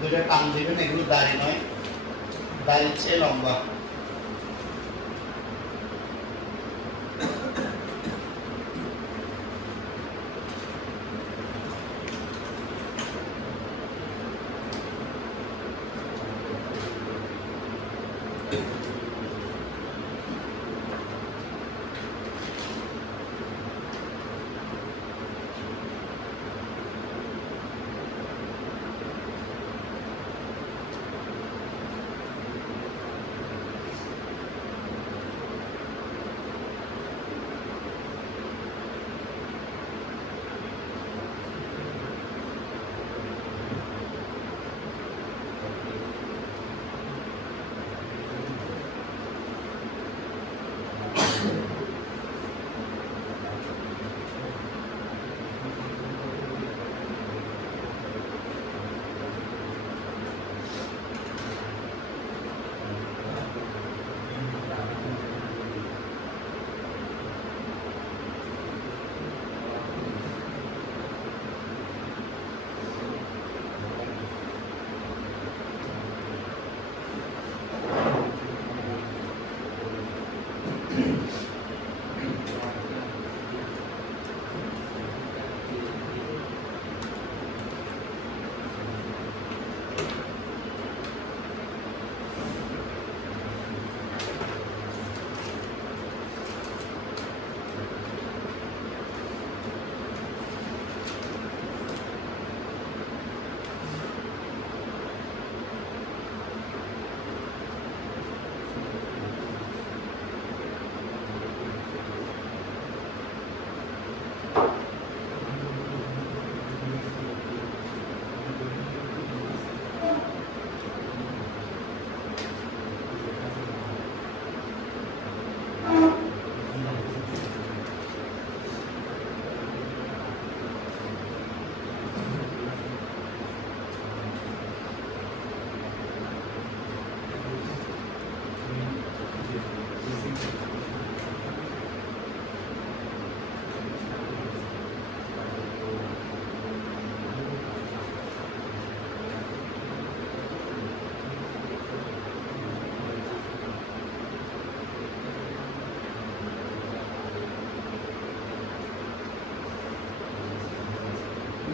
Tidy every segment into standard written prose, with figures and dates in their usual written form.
দুটো টান দিবেন, এগুলো দাড়ি নয়, দাড়ির চেয়ে লম্বা।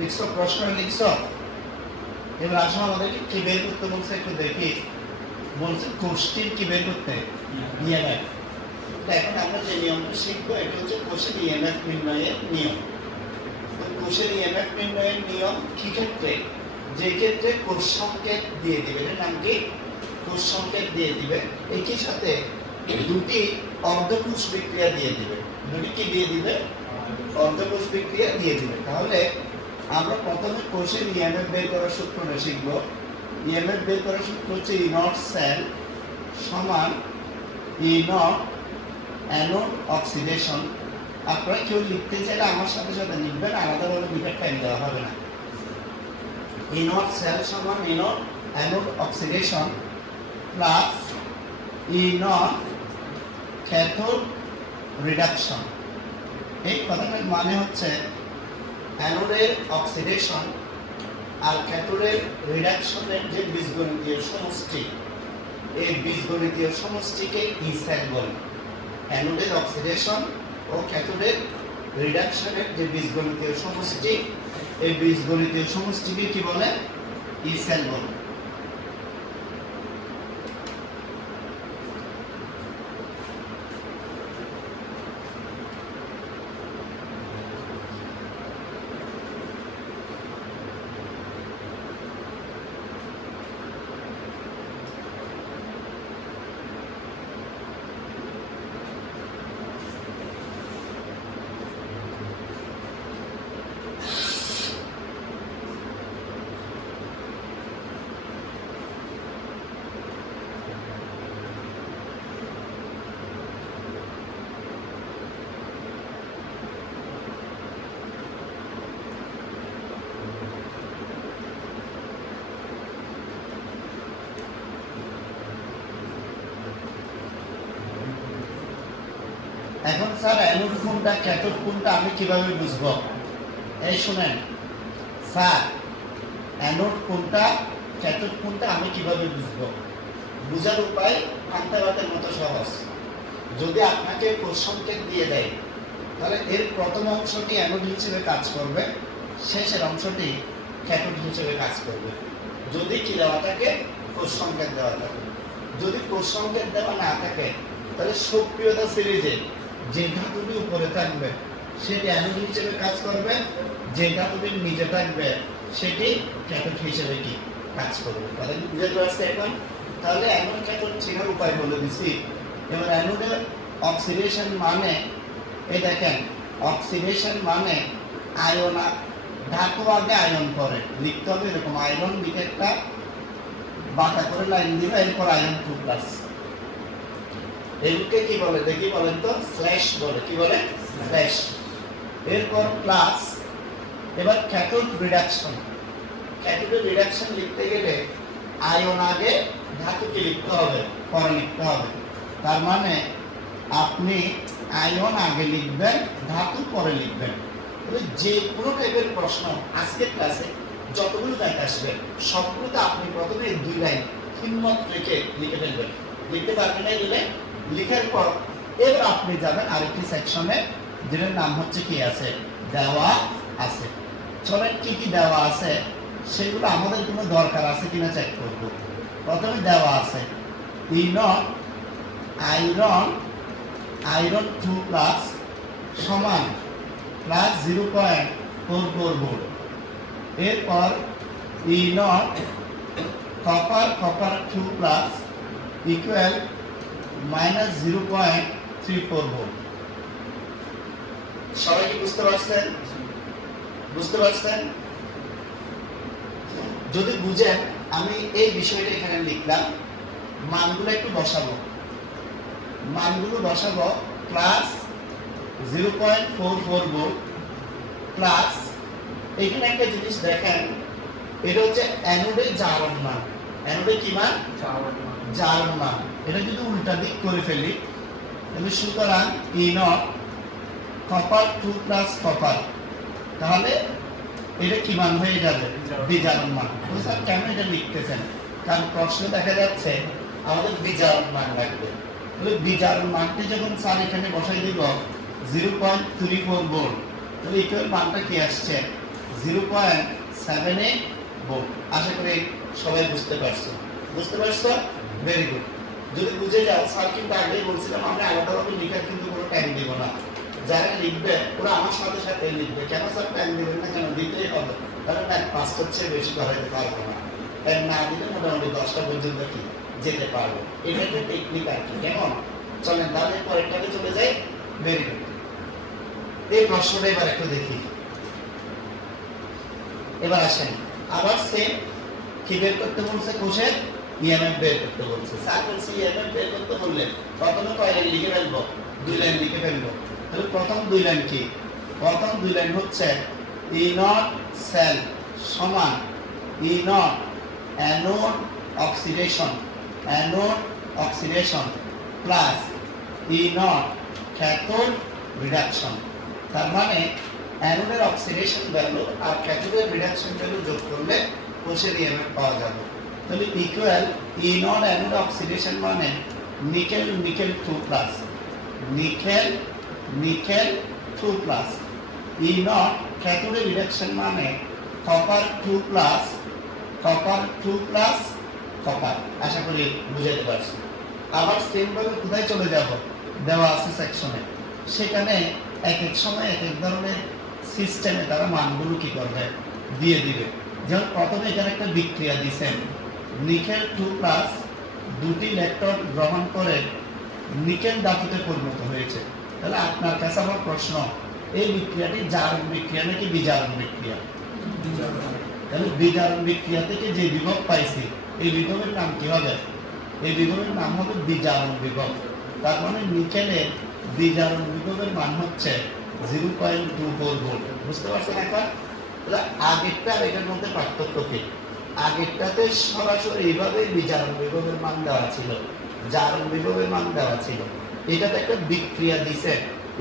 লিখছো, প্রশ্ন লিখছো। এবার আসলে আমাদেরকে কি বের করতে বলছে একটু দেখি। বলছে কোষটির কি বের করতে, ইএমএফ। এখন আমরা যে নিয়মটা শিখবো এটা হচ্ছে কোষের ইএমএফ নির্ণয়ের নিয়ম। কোষের ইএমএফ নির্ণয়ের নিয়ম কি ক্ষেত্রে? যে ক্ষেত্রে কোষ সংকেত দিয়ে দিবে, এর নাম কি? কোষ সংকেত দিয়ে দিবে। একই সাথে দুটি অর্ধকোষ বিক্রিয়া দিয়ে দিবে। দুটি কি দিয়ে দিবে? অর্ধকোষ বিক্রিয়া দিয়ে দিবে। তাহলে আমরা প্রথমে কোষের ইএমএফ বের করার সূত্রটা শিখব। ইএমএফ বের করার সূত্র হচ্ছে ই নট সেল সমান ই নট অ্যানোড অক্সিডেশন। আপনারা কেউ লিখতে চাইলে আমার সাথে সাথে লিখবেন, আলাদাভাবে লিখার টাইম দেওয়া হবে না। ই নট সেল সমান E naught anode oxidation plus E naught cathode reduction. এই কথাটার মানে হচ্ছে অ্যানোডের অক্সিডেশন আর ক্যাথোডের রিডাকশনের যে বীজগণিতীয় সমষ্টি, এই বীজগণিতীয় সমষ্টিকে ই সেল বলে। অ্যানোডের অক্সিডেশন ও ক্যাথোডের রিডাকশনের যে বীজগণিতীয় সমষ্টি, এই বীজগণিতীয় সমষ্টিকে কি বলে? ই সেল বলে। এখন স্যার অ্যানোড কোনটা ক্যাথোড কোনটা আমি কিভাবে বুঝবো? এই শুনেন স্যার, অ্যানোড কোনটা ক্যাথোড কোনটা আমি কিভাবে বুঝবো? বুঝার উপায় ভাঙতে ভাতের মতো সহজ। যদি আপনাকে কোষ সংকেত দিয়ে দেয়, তাহলে এর প্রথম অংশটি অ্যানোড হিসেবে কাজ করবে, শেষের অংশটি ক্যাথোড হিসেবে কাজ করবে। যদি কি দেওয়া থাকে? কোষ সংকেত দেওয়া থাকে। যদি কোষ সংকেত দেওয়া না থাকে, তাহলে সক্রিয়তা সিরিজে যে ধাতুটি উপরে থাকবে সেটি অ্যানোড হিসেবে কাজ করবে, যে ধাতুটি নিচে থাকবে সেটি ক্যাথোড হিসেবে কি কাজ করবে। তাহলে বুঝতে পারছে এখন? তাহলে অ্যানোড ক্যাথোড চেনার উপায় বলে দিছি। এবার অ্যানোডের অক্সিডেশন মানে, এই দেখেন, অক্সিডেশন মানে আয়ন, ধাতু আগে আয়ন করে লিখতে হবে। এরকম আয়রন লিখে একটা বাঁকা করে লাইন দিবে, এরপর আয়ন 2+। এগুলোকে কি বলে দেখি বলেন তো? স্ল্যাশ বলে। কি বলে? স্ল্যাশ। এরপর প্লাস। এবার ক্যাথোড রিডাকশন। ক্যাথোড রিডাকশন লিখতে গেলে আয়ন আগে, ধাতুকে লিখতে হবে, পরে লিখতে হবে। তার মানে আপনি আয়ন আগে লিখবেন, ধাতু পরে লিখবেন। তবে যে কোনো টাইপের প্রশ্ন আজকের ক্লাসে যতগুলো ব্যাখ্যা আসবে সবগুলোতে আপনি প্রথমে এই 2 লাইন হিম্মত রেখে লিখে ফেলবেন। লিখতে পারবেন না এগুলো? লিখার পর এবার আপনি যাবেন আরেকটি সেকশনে, যেটার নাম হচ্ছে কি আছে? দেওয়া আছে। চলেন কি কি দেওয়া আছে সেগুলো আমাদের কোনো দরকার আছে কিনা চেক করব। প্রথমে দেওয়া আছে আয়রন 2+ সমান প্লাস 0.44 ভোল্ট। এরপর কপার 2+ ইকুয়াল -0.34 ভোল্ট। সবাই কি বুঝতে পারছেন? বুঝতে পারছেন? যদি বুঝেন, আমি এই বিষয়টা এখানে লিখলাম, মানগুলো একটু বসাবো। প্লাস 0.44 ভোল্ট প্লাস, এখানে একটা জিনিস দেখেন, এটা হচ্ছে অ্যানোডের জারণ মান। অ্যানোডে কি মান? জারণ মান। এটা যদি উল্টা দিক করে ফেলি, তাহলে সুতরাং কপার 2+ কপার, তাহলে এটা কি মান হয়ে যাবে? বিজারণ মান। স্যার কেন এটা লিখতেছেন? কারণ প্রশ্ন দেখা যাচ্ছে আমাদের বিজারণ মান লাগবে। তাহলে বিজারণ মানটি যখন স্যার এখানে বসাই দিব 0.34 ভোল্ট, তাহলে ইকুয়াল মানটা কি আসছে? 0.78 ভোল্ট। আশা করি সবাই বুঝতে পারছো। Very good. যদি বুঝে যাও, স্যার কিন্তু আগেই বলছিলাম আমরা আলাদাভাবে লিখার কিন্তু কোনো টাইম দিব না। যারা লিখবে ওরা আমার সাথে সাথে লিখবে। কেন স্যার টাইম দিবেন না? কেন? দিতেই হবে। কারণ এক 5টার চেয়ে বেশি করাইতে পারবো না। টাইম না দিলে মোটামুটি 10টা পর্যন্ত কি যেতে পারবো। এটা একটা টেকনিক আর কি। কেমন? চলেন তাহলে পরেরটাতে চলে যাই। Very good. এই প্রশ্নটা এবার একটু দেখি। এবার আসেন, আবার সেম কি বের করতে বলছে? কোষের ইএমএফ বের করতে বলছে। স্যার বলছে ইএমএফ বের করতে বললে প্রথমে কয় লাইন লিখে ফেলবো? 2 লাইন লিখে ফেলবো। তাহলে প্রথম 2 লাইন কি? প্রথম 2 লাইন হচ্ছে E0 সেল সমান E0 anode oxidation plus E0 cathode reduction. তার মানে অ্যানোডের অক্সিডেশন ভ্যালু আর ক্যাথোডের রিডাকশন ভ্যালু যোগ করলে কোষের ইএমএফ পাওয়া যাবে। তাহলে ইকুয়াল E0 অ্যানোড অক্সিডেশন মানে নিকেল 2+, নিকেল 2+, E0 ক্যাথোডের রিডাকশন মানে কপার 2+, কপার। আশা করি বুঝাতে পারছি। আবার সেম ভাবে কোথায় চলে যাব? দেওয়া আছে সেকশনে। সেখানে এক এক সময় এক এক ধরনের সিস্টেমে তারা মানগুলো কি করবে? দিয়ে দিবে। যেমন প্রথমে এখানে একটা বিক্রিয়া দিয়েছেন, নিকেল 2+ দুটি ইলেকট্রন গ্রহণ করে নিকেল ধাতুতে পরিণত হয়েছে। তাহলে আপনার কাছে আমার প্রশ্ন, এই বিক্রিয়াটি জারণ বিক্রিয়া নাকি বিজারণ বিক্রিয়া? তাহলে বিজারণ বিক্রিয়া থেকে যে বিভব পাইছি, এই বিভবের নাম কি হবে? এই বিভবের নাম হবে বিজারণ বিভব। তার মানে নিকেলের বিজারণ বিভবের মান হচ্ছে 0.24 ভোল্ট। বুঝতে পারছেন এখন? তাহলে আগেরটা আর এটার মধ্যে পার্থক্য কি? আগেরটাতে সরাসরি এইভাবে বিজারণ বিভবের মান দেওয়া ছিল, জারণ বিভবের মান দেওয়া ছিল। এটাতে একটা বিক্রিয়া দিছে,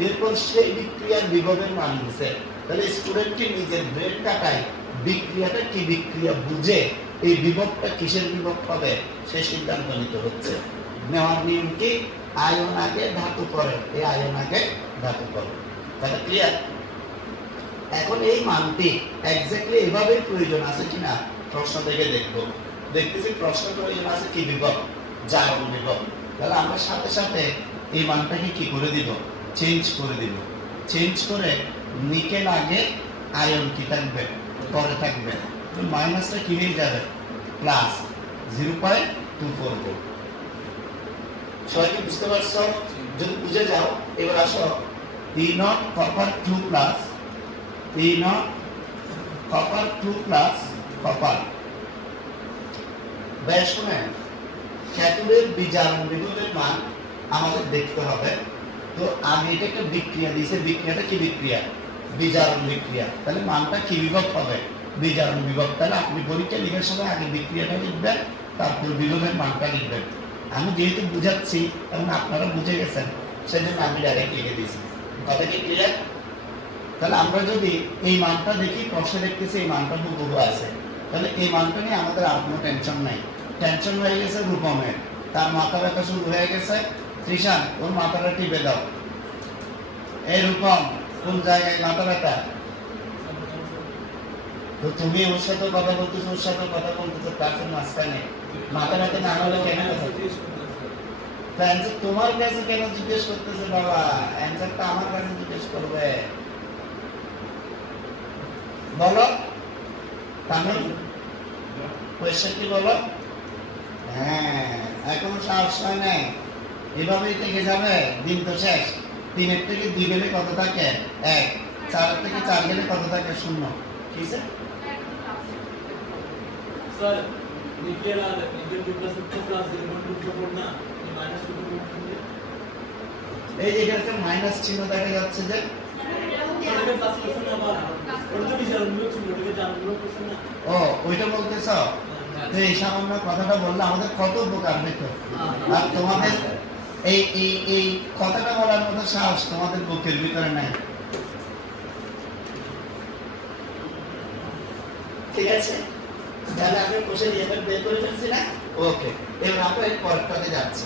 এরপর সেই বিক্রিয়ার বিভবের মান দিছে। তাহলে স্টুডেন্টকে নিজের ব্রেন কাটায় বিক্রিয়াটা কি বিক্রিয়া বুঝে এই বিভবটা কিসের বিভব হবে সে সিদ্ধান্ত নিতে হচ্ছে। নেওয়ার নিয়ম কি? আয়ন আগে ধাতু পরে, এই আয়ন আগে ধাতু পরে। তাহলে ক্লিয়ার? এখন এই মানটি এক্স্যাক্টলি এভাবেই প্রয়োজন আছে কিনা প্রশ্ন থেকে দেখবো। দেখতেছি প্রশ্ন প্রয়োজন আছে কি বিভব? জারণ বিভব। তাহলে আমরা সাথে সাথে এই মানটাকে কি করে দিব? চেঞ্জ করে দিব। চেঞ্জ করে নিকেল আগে, আয়ন কি থাকবে? পরে থাকবে। মাইনাসটা কি হয়ে যাবে? Plus 0.24 volt. সবাই কি বুঝতে পারছো? যদি বুঝে যাও এবার আসো E not copper 2 plus E not copper 2 plus copper. বেশ শুনেন, ক্যাথোডের বিজারণ বিভবের মান আমাদের দেখতে হবে। তো আমি এটা একটা বিক্রিয়া দিয়েছে, বিক্রিয়াটা কি বিক্রিয়া? বিজারণ বিক্রিয়া। তাহলে মানটা কি বিভব হবে? বিজারণ বিভব। তাহলে আপনি পরীক্ষা লিখার সময় আগে বিক্রিয়াটা লিখবেন, তারপর বিভবের মানটা লিখবেন। আমি যেহেতু বুঝাচ্ছি এবং আপনারা বুঝে গেছেন, সেজন্য আমি ডাইরেক্ট লিখে দিয়েছি। কথা কি ক্লিয়ার? তাহলে আমরা যদি এই মানটা দেখি, প্রশ্নে দেখতেছি এই মানটা হুবহু আছে, তাহলে এই মানটা নিয়ে আমাদের আর কোনো টেনশন নাই। টেনশন হয়ে গেছে রূপমের, তার মাথা ব্যথা শুরু হয়ে গেছে। ত্রিশান, ওর মাথাটা টিপে দাও। এই রূপম, কোন জায়গায় মাথা ব্যথা? তো তুমি ওর সাথে কথা বলতেছো, ওর সাথে কথা বলতেছো, ক্লাসের মাঝখানে মাথা ব্যথা না হলে কেন কথা? অ্যান্সার তোমার কাছে কেন জিজ্ঞেস করতেছে বাবা? অ্যান্সারটা আমার কাছে জিজ্ঞেস করবে। বলো তামিল, কোয়েশ্চেন কি বলো? হ্যাঁ, এখনো সাহস হয় নাই। এভাবেই থেকে যাবে, দিন তো শেষ। 3 থেকে 2 গেলে কত থাকে? 1। 4 থেকে 4 গেলে কত থাকে? 0। ঠিক আছে? স্যার নিকেল আর নিকেল 2 প্লাস 2 প্লাস 0.24 না, এই মাইনাস 2.24। এই যে এখানে মাইনাস চিহ্ন দেখা যাচ্ছে যে এটা প্লাস করছেন না, আবার ওটা তো বিজারণ বিভব ছিল, ওটাকে জারণ বিভব করছেন না। ও ওইটা বলতেছ? তো এই সামান্য কথাটা বললে আমাদের কত উপকার হইতো। আর তোমাদের এই এই এই কথাটা বলার মতো সাহস তোমাদের বুকের ভিতরে নাই। ঠিক আছে? তাহলে আমি বসে দিয়ে বের করে ফেলছি না? ওকে, এবার আমরা এর পরেরটাতে যাচ্ছি।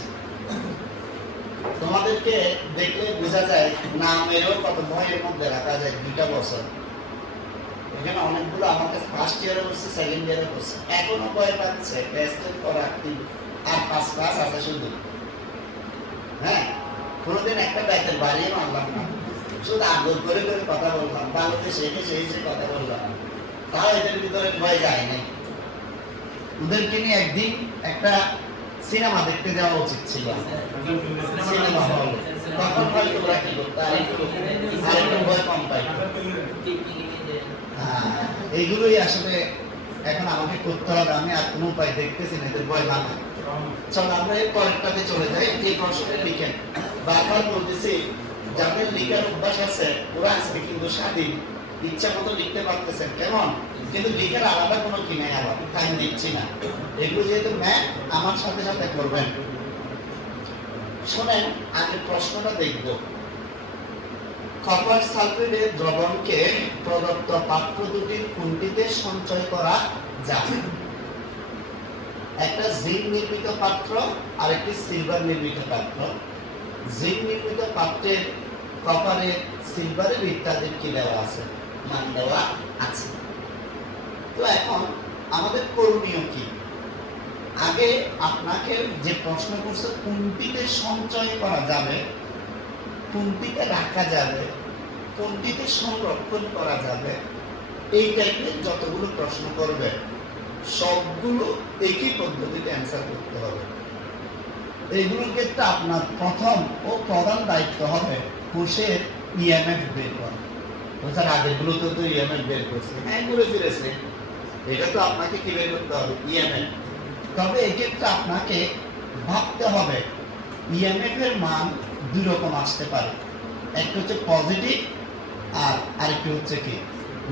তোমাদেরকে দেখলে বোঝা যায় নামেরও কত ভয়ের মধ্যে রাখা যায় 2টা বছর। এখানে অনেকগুলো আমার কাছে ফার্স্ট ইয়ারে করছে, সেকেন্ড ইয়ারে করছে, এখনো ভয় পাচ্ছে। টেস্টের পর আর 5 ক্লাস আছে শুধু। হ্যাঁ, কোনোদিন একটা ব্যাচের বাড়িয়ে মানলাম না, শুধু আগ্রহ করে করে কথা বললাম, বাংলাদেশে এসে এসে কথা বললাম। তাও এদের ভিতরে ভয় যায় নাই। ওদেরকে নিয়ে একদিন একটা সিনেমা দেখতে যাওয়া উচিত ছিল, সিনেমা হল। তখন হয়তো ওরা কি করতো, আরেকটু ভয় কম পাই। এইগুলোই আসলে এখন আমাকে করতে হবে। আমি আর কোনো উপায় দেখতেছি না, এদের ভয় লাগে। চলো আমরা এর পরেরটাতে চলে যাই। এই প্রশ্নটা লিখেন। বারবার বলতেছি, যাদের লিখার অভ্যাস আছে ওরা আজকে কিন্তু স্বাধীন, ইচ্ছা মতো লিখতে পারতেছেন। কেমন? কিন্তু লিখার আলাদা কোনো কি নাই, আবার টাইম দিচ্ছি না। এগুলো যেহেতু ম্যাথ, আমার সাথে সাথে করবেন। শোনেন, আগে প্রশ্নটা দেখব। কপার সালফেটের দ্রবণকে প্রদত্ত পাত্র দুটির কোনটিতে সঞ্চয় করা যাবে? একটা জিঙ্ক নির্মিত পাত্র আর একটি সিলভার নির্মিত পাত্র। জিঙ্ক নির্মিত পাত্রের কপারের, সিলভারের ইত্যাদির কি দেওয়া আছে? মান দেওয়া আছে। তো এখন আমাদের করণীয় কি? আগে আপনাকে যে প্রশ্ন করছে কোনটিতে সঞ্চয় করা যাবে, কোনটিতে রাখা যাবে, কোনটিতে সংরক্ষণ করা যাবে, এই টাইপের যতগুলো প্রশ্ন করবে সবগুলো একই পদ্ধতিতে অ্যান্সার করতে হবে। এইগুলোর ক্ষেত্রে আপনার প্রথম ও প্রধান দায়িত্ব হবে কোষের ইএমএফ বের করা। স্যার আগেরগুলোতে তো ইএমএফ বের করছে, হ্যাঁ ঘুরে ফিরেছে, এটা তো আপনাকে কি বের করতে হবে? ইএমএফ। তবে এক্ষেত্রে আপনাকে ভাবতে হবে ইএমএফ এর মান 2 রকম আসতে পারে। একটা হচ্ছে পজিটিভ আর আরেকটি হচ্ছে কি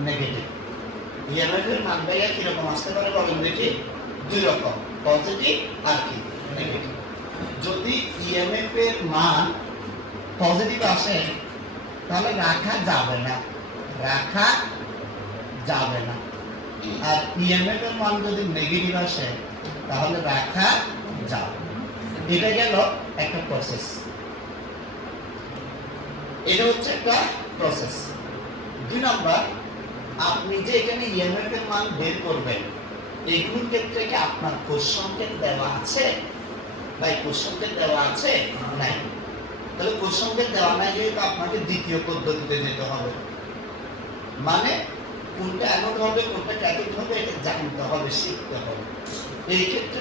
নেগেটিভ। ইএমএফ এর মান ভাইয়া কি রকম আসতে পারে বলেন দেখি? 2 রকম, পজিটিভ আর কি নেগেটিভ। যদি ইএমএফ এর মান পজিটিভ আসে তাহলে রাখা যাবে না, রাখা যাবে না। আর ইএমএফ এর মান যদি নেগেটিভ আসে তাহলে রাখা যাবে। এটা গেল একটা প্রসেস, এটা হচ্ছে একটা প্রসেস। 2 নাম্বার, আপনি যে এখানে ইএমএফ এর মান বের করবেন এগুলোর ক্ষেত্রে কি আপনার কোষ সংকেত দেওয়া আছে? ভাই কোষ সংকেত দেওয়া আছে? নাই। তাহলে কোষ সংকেত দেওয়া নাই যেহেতু আপনাকে দ্বিতীয় পদ্ধতিতে যেতে হবে, মানে কোনটা অ্যানোড হবে কোনটা ক্যাথোড হবে এটা জানতে হবে, শিখতে হবে। এই ক্ষেত্রে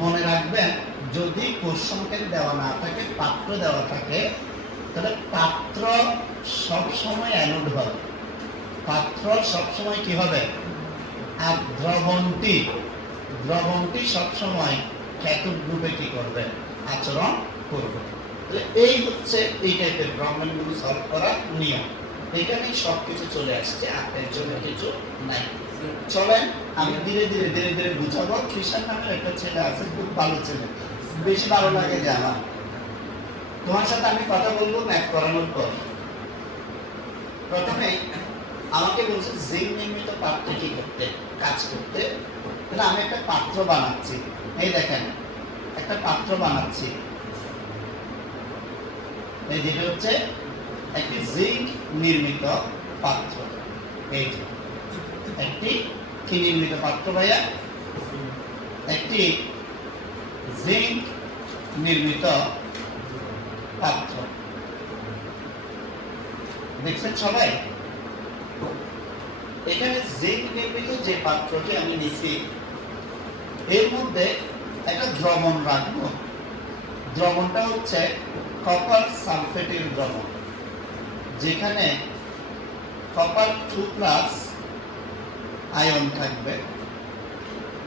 মনে রাখবেন যদি কোষ সংকেত দেওয়া না থাকে, পাত্র দেওয়া থাকে, তাহলে পাত্র সব সময় অ্যানোড হবে, পাত্র সব সময় কি হবে, আর দ্রবণটি সব সময় ক্যাথোড গ্রুপে কি করবে, আচরণ করবে। তাহলে এই হচ্ছে এই টাইপের প্রবলেমগুলো সলভ করার নিয়ম। এখানেই সবকিছু চলে আসছে, আপনার জন্য কিছু নাই। চলেন আমি ধীরে ধীরে বুঝাবো। কৃষাণ নামের একটা ছেলে আছে, খুব ভালো ছেলে, বেশি ভালো লাগে যে আমার। তোমার সাথে আমি কথা বলবো ম্যাথ করানোর পর। প্রথমে আমাকে বলছে জিঙ্ক নির্মিত পাত্রে কি করতে, কাজ করতে। তাহলে আমি একটা পাত্র বানাচ্ছি, এই দেখেন একটা পাত্র বানাচ্ছি, এই যেটা হচ্ছে একটি জিঙ্ক নির্মিত পাত্র। এই যে একটি কি নির্মিত পাত্র ভাইয়া, একটি জিঙ্ক নির্মিত পাত্র। দেখছেন সবাই? এখানে জিঙ্ক নির্মিত যে পাত্রটি আমি নিছি এর মধ্যে একটা দ্রবণ রাখবো। দ্রবণটা হচ্ছে কপার সালফেটের দ্রবণ, যেখানে কপার 2+ আয়ন থাকবে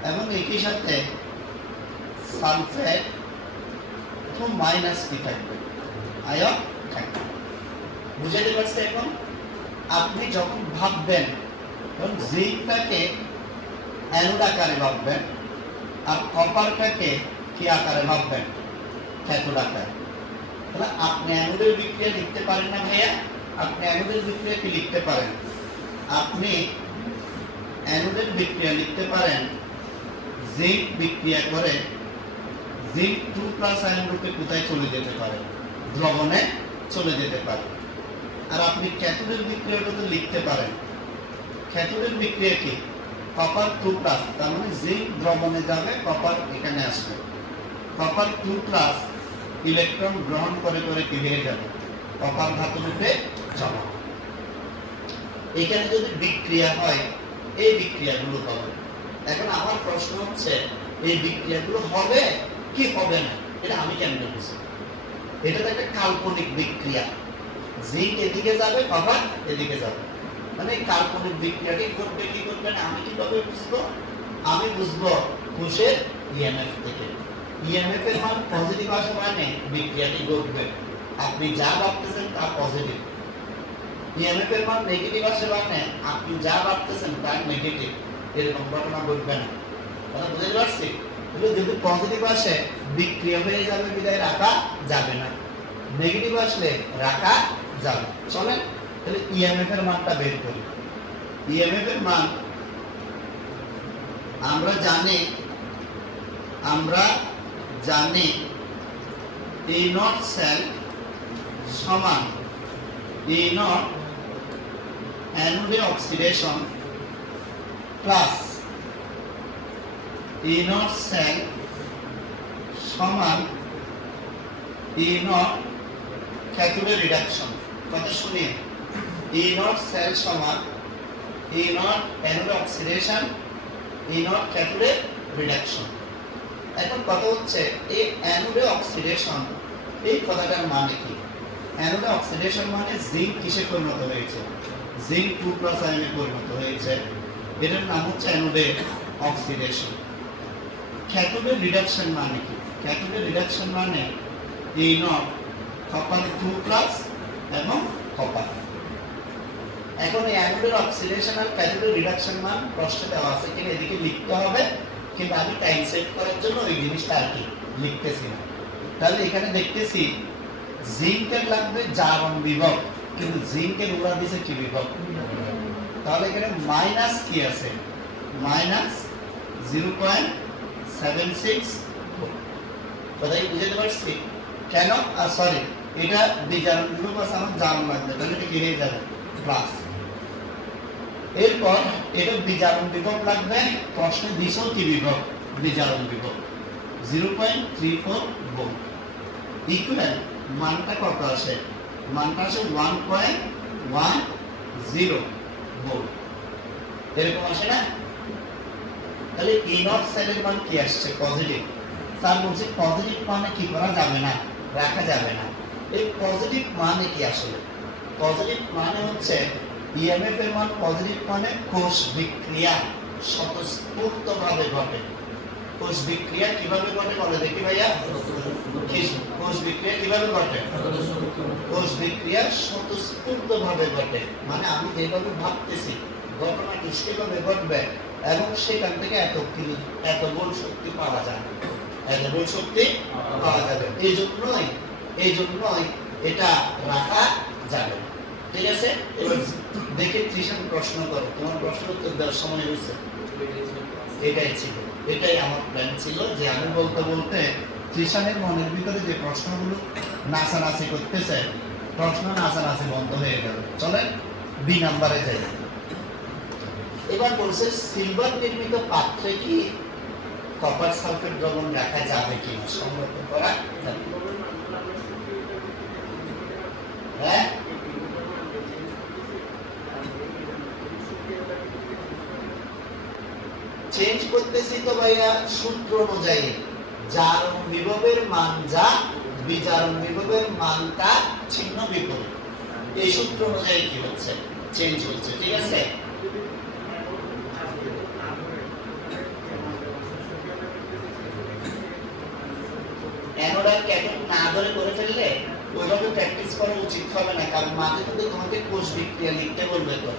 এবং একই সাথে সালফেট -কি থাকবে, আয়ন থাকবে। বুঝাতে পারছি? এখন আপনি যখন ভাববেন তখন জিঙ্কটাকে অ্যানোড আকারে ভাববেন আর কপারটাকে কি আকারে ভাববেন, ক্যাথোড আকারে। তাহলে আপনি অ্যানোডের বিক্রিয়া লিখতে পারেন না ভাইয়া? আপনি অ্যানোডের বিক্রিয়া কি লিখতে পারেন? আপনি অ্যানোডের বিক্রিয়া লিখতে পারেন জিঙ্ক বিক্রিয়া করে জিঙ্ক 2+ আয়ন রূপে কোথায় চলে যেতে পারে, দ্রবণে চলে যেতে পারে। আর আপনি ক্যাথোডের বিক্রিয়াটা তো লিখতে পারেন, ক্যাথোডের বিক্রিয়া কি, কপার 2+, তার মানে জিঙ্ক দ্রবণে যাবে, কপার এখানে আসবে, কপার 2+ ইলেকট্রন গ্রহণ করে কি হয়ে যাবে, কপার ধাতু রূপে জমা। এখানে যদি বিক্রিয়া হয় এই বিক্রিয়াগুলো হবে। এখন আমার প্রশ্ন হচ্ছে এই বিক্রিয়াগুলো হবে কি হবে না, এটা আমি কেমনে বুঝবো? এটা তো একটা কাল্পনিক বিক্রিয়া, জিঙ্ক এদিকে যাবে কপার এদিকে যাবে, মানে কাল্পনিক বিক্রিয়াটি ঘটবে কি ঘটবে না আমি কিভাবে বুঝবো? আমি বুঝবো কোষের ইএমএফ থেকে। ইএমএফ এর মান পজিটিভ আসে মানে বিক্রিয়াটি ঘটবে, আপনি যা ভাবতেছেন তা পজিটিভ। ইএমএফ এর মান নেগেটিভ আসে মানে আপনি যা ভাবতেছেন তা নেগেটিভ, এরকম ঘটনা ঘটবে না। কথা বুঝতে পারছি? যদি পজিটিভ আসে বিক্রিয়া হয়ে যাবে, বিদায় রাখা যাবে না। নেগেটিভ আসলে রাখা যাবে। চলেন তাহলে ইএমএফ এর মানটা বের করি। ইএমএফ এর মান আমরা জানি E নট সেল সমান E নট অ্যানোডে oxidation plus E naught cell সমান E নট ক্যাথোডে রিডাকশন। কথা শুনিয়ে, E নট সেল সমান E নট অ্যানোডে অক্সিডেশন, E নট ক্যাথোডে রিডাকশন। এখন কথা হচ্ছে এই অ্যানোডে অক্সিডেশন, এই কথাটার মানে কি? অ্যানোডে অক্সিডেশন মানে জিঙ্ক কিসে পরিণত হয়েছে, জিঙ্ক 2+ আয়নে পরিণত হয়েছে, এটার নাম হচ্ছে অ্যানোডে অক্সিডেশন। ক্যাথোডে রিডাকশন মানে কি? ক্যাথোডে রিডাকশন মানে E নট কপার 2+ এবং কপার। এখন এই অ্যানোডের অক্সিডেশন আর ক্যাথোডের রিডাকশন মান প্রশ্নে দেওয়া আছে কিনা এদিকে লিখতে হবে, কিন্তু আমি টাইম সেভ করার জন্য ওই জিনিসটা আর কি লিখতেছি না। তাহলে এখানে দেখতেছি জিঙ্কের লাগবে জারণ বিভব, কিন্তু জিঙ্কের ওরা দিছে কি বিভব, তাহলে এখানে মাইনাস কি আছে, মাইনাস 0.76 কথাই বুঝতে পারছি কেন? সরি, এটা বিজারণ বিভব আছে, আমার জারণ লাগবে, তাহলে এটা কি হয়ে যাবে প্লাস। এরপর এটা বিজারণ বিভব লাগবে, প্রশ্নে দিছো কি বিভব, বিজারণ বিভব 0.34 ভোল্ট। ইকুয়াল মানটা কত আসে, মানটা আসে 1.10 ভোল্ট, এরকম আসে না? তাহলে ইন অফ সেলের মান কি আসছে, পজিটিভ। তার বলছে পজিটিভ মানে কি করা যাবে না, রাখা যাবে না। এই পজিটিভ মানে কি আসলে, পজিটিভ মানে হচ্ছে ইএমএফ এর মান পজিটিভ মানে কোষ বিক্রিয়া স্বতঃস্ফূর্তভাবে ঘটে। কোষ বিক্রিয়া কিভাবে ঘটে বলে দেখি ভাইয়া, কোষ বিক্রিয়া কিভাবে ঘটে, কোষ বিক্রিয়া স্বতঃস্ফূর্তভাবে ঘটে, মানে আমি যেভাবে ভাবতেছি ঘটনাটি সেভাবে ঘটবে এবং সেখান থেকে এত ভোল্ট শক্তি পাওয়া যাবে, এত ভোল্ট শক্তি পাওয়া যাবে। এই জন্যই এটা রাখা যাবে, ঠিক আছে? এবার দেখে তৃষান প্রশ্ন করো, তোমার প্রশ্ন উত্তর দেওয়ার সময় হয়েছে। এটাই ছিল, এটাই আমার প্ল্যান ছিল যে আমি বলতে বলতে তৃষানের মনের ভিতরে যে প্রশ্নগুলো নাচানাচি করতেছে, প্রশ্ন নাচানাচি বন্ধ হয়ে গেল। চলেন বি নাম্বারে যাই। এবার বলছে সিলভার নির্মিত পাত্রে কি কপার সালফেট দ্রবণ রাখা যাবে কিনা, সংরক্ষণ করা যাবে? হ্যাঁ, চেঞ্জ করতেছি তো ভাইয়া সূত্র অনুযায়ী, জারণ বিভবের মান যা, বিজারণ বিভবের মানটা ছিন্ন বিপরীত, এই সূত্র অনুযায়ী কি হচ্ছে, চেঞ্জ হচ্ছে, ঠিক আছে? অ্যানোড আর ক্যাথোড না ধরে করে ফেললে ওইভাবে প্র্যাকটিস করা উচিত হবে না, কারণ মাঝে মধ্যে তোমাকে কোষ বিক্রিয়া লিখতে বলবে, তো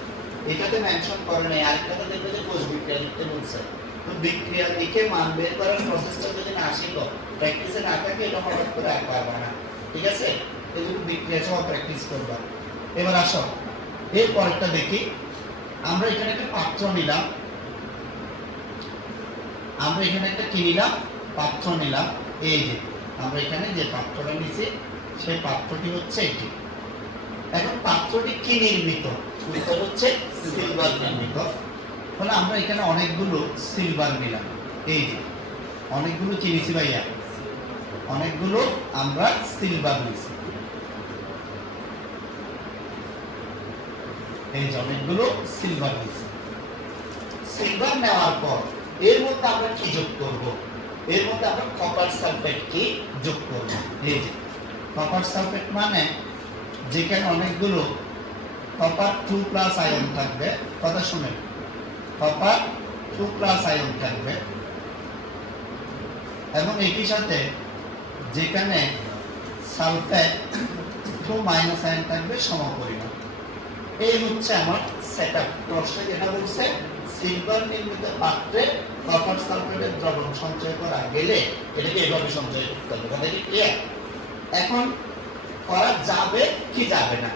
এটাতে মেনশন করে নাই, আরেকটাতে দেখবে যে কোষ বিক্রিয়া লিখতে বলছে। তো বিক্রিয়া লিখে মান বের করার প্রসেসটা যদি না শিখো, প্র্যাকটিসে না থাকে, এটা হঠাৎ করে আর পারবা না, ঠিক আছে? এই জন্য বিক্রিয়া সহ প্র্যাকটিস করবা। এবার আসো এর পরেরটা দেখি। আমরা এখানে একটা পাত্র নিলাম, আমরা এখানে একটা কি নিলাম, পাত্র নিলাম। এই যে আমরা এখানে যে পাত্রটা নিয়েছি সেই পাত্রটি হচ্ছে এটি। এখন পাত্রটি কি নির্মিত, উত্তর হচ্ছে সিলভার নির্মিত। তাহলে আমরা এখানে অনেকগুলো সিলভার নিলাম, এই যে অনেকগুলো কি নিয়েছি ভাইয়া, অনেকগুলো আমরা সিলভার নিয়েছি, এই যে অনেকগুলো সিলভার নিয়েছি। সিলভার নেওয়ার পর এর মধ্যে আমরা কি যোগ করব, এর মধ্যে আমরা কপার সালফেট কি যোগ করব। এই যে কপার সালফেট মানে যেখানে অনেকগুলো কপার 2+ আয়ন থাকবে, কথা শুনেন, কপার 2+ আয়ন থাকবে এবং একই সাথে যেখানে সালফেট 2- আয়ন থাকবে সমপরিমাণ। এই হচ্ছে আমার সেটআপ। প্রশ্নে যেটা বলছে সিলভার নির্মিত পাত্রে কপার সালফেটের দ্রবণ সঞ্চয় করা গেলে এটাকে এভাবে সঞ্চয় করতে হবে, কথা কি ক্লিয়ার? এখন করা যাবে কি যাবে না,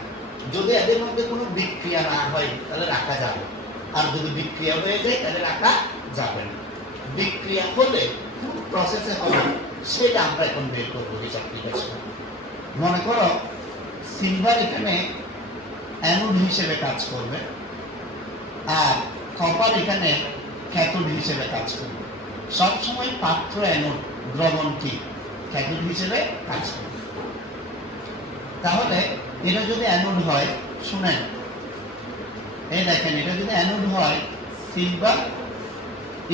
যদি এদের মধ্যে কোনো বিক্রিয়া না হয় তাহলে রাখা যাবে, আর যদি বিক্রিয়া হয়ে যায় তাহলে রাখা যাবে না। বিক্রিয়া হলে কোন প্রসেসে হবে সেটা আমরা এখন বের করবো হিসাব নিকাশে। মনে করো সিলভার এখানে অ্যানোড হিসেবে কাজ করবে আর কপার এখানে ক্যাথোড হিসেবে কাজ করবে। সবসময় পাত্র অ্যানোড দ্রবণ কি ক্যাথোড হিসেবে কাজ করবে। তাহলে এটা যদি অ্যানোড হয়, শুনেন এই দেখেন, এটা যদি অ্যানোড হয় সিলভার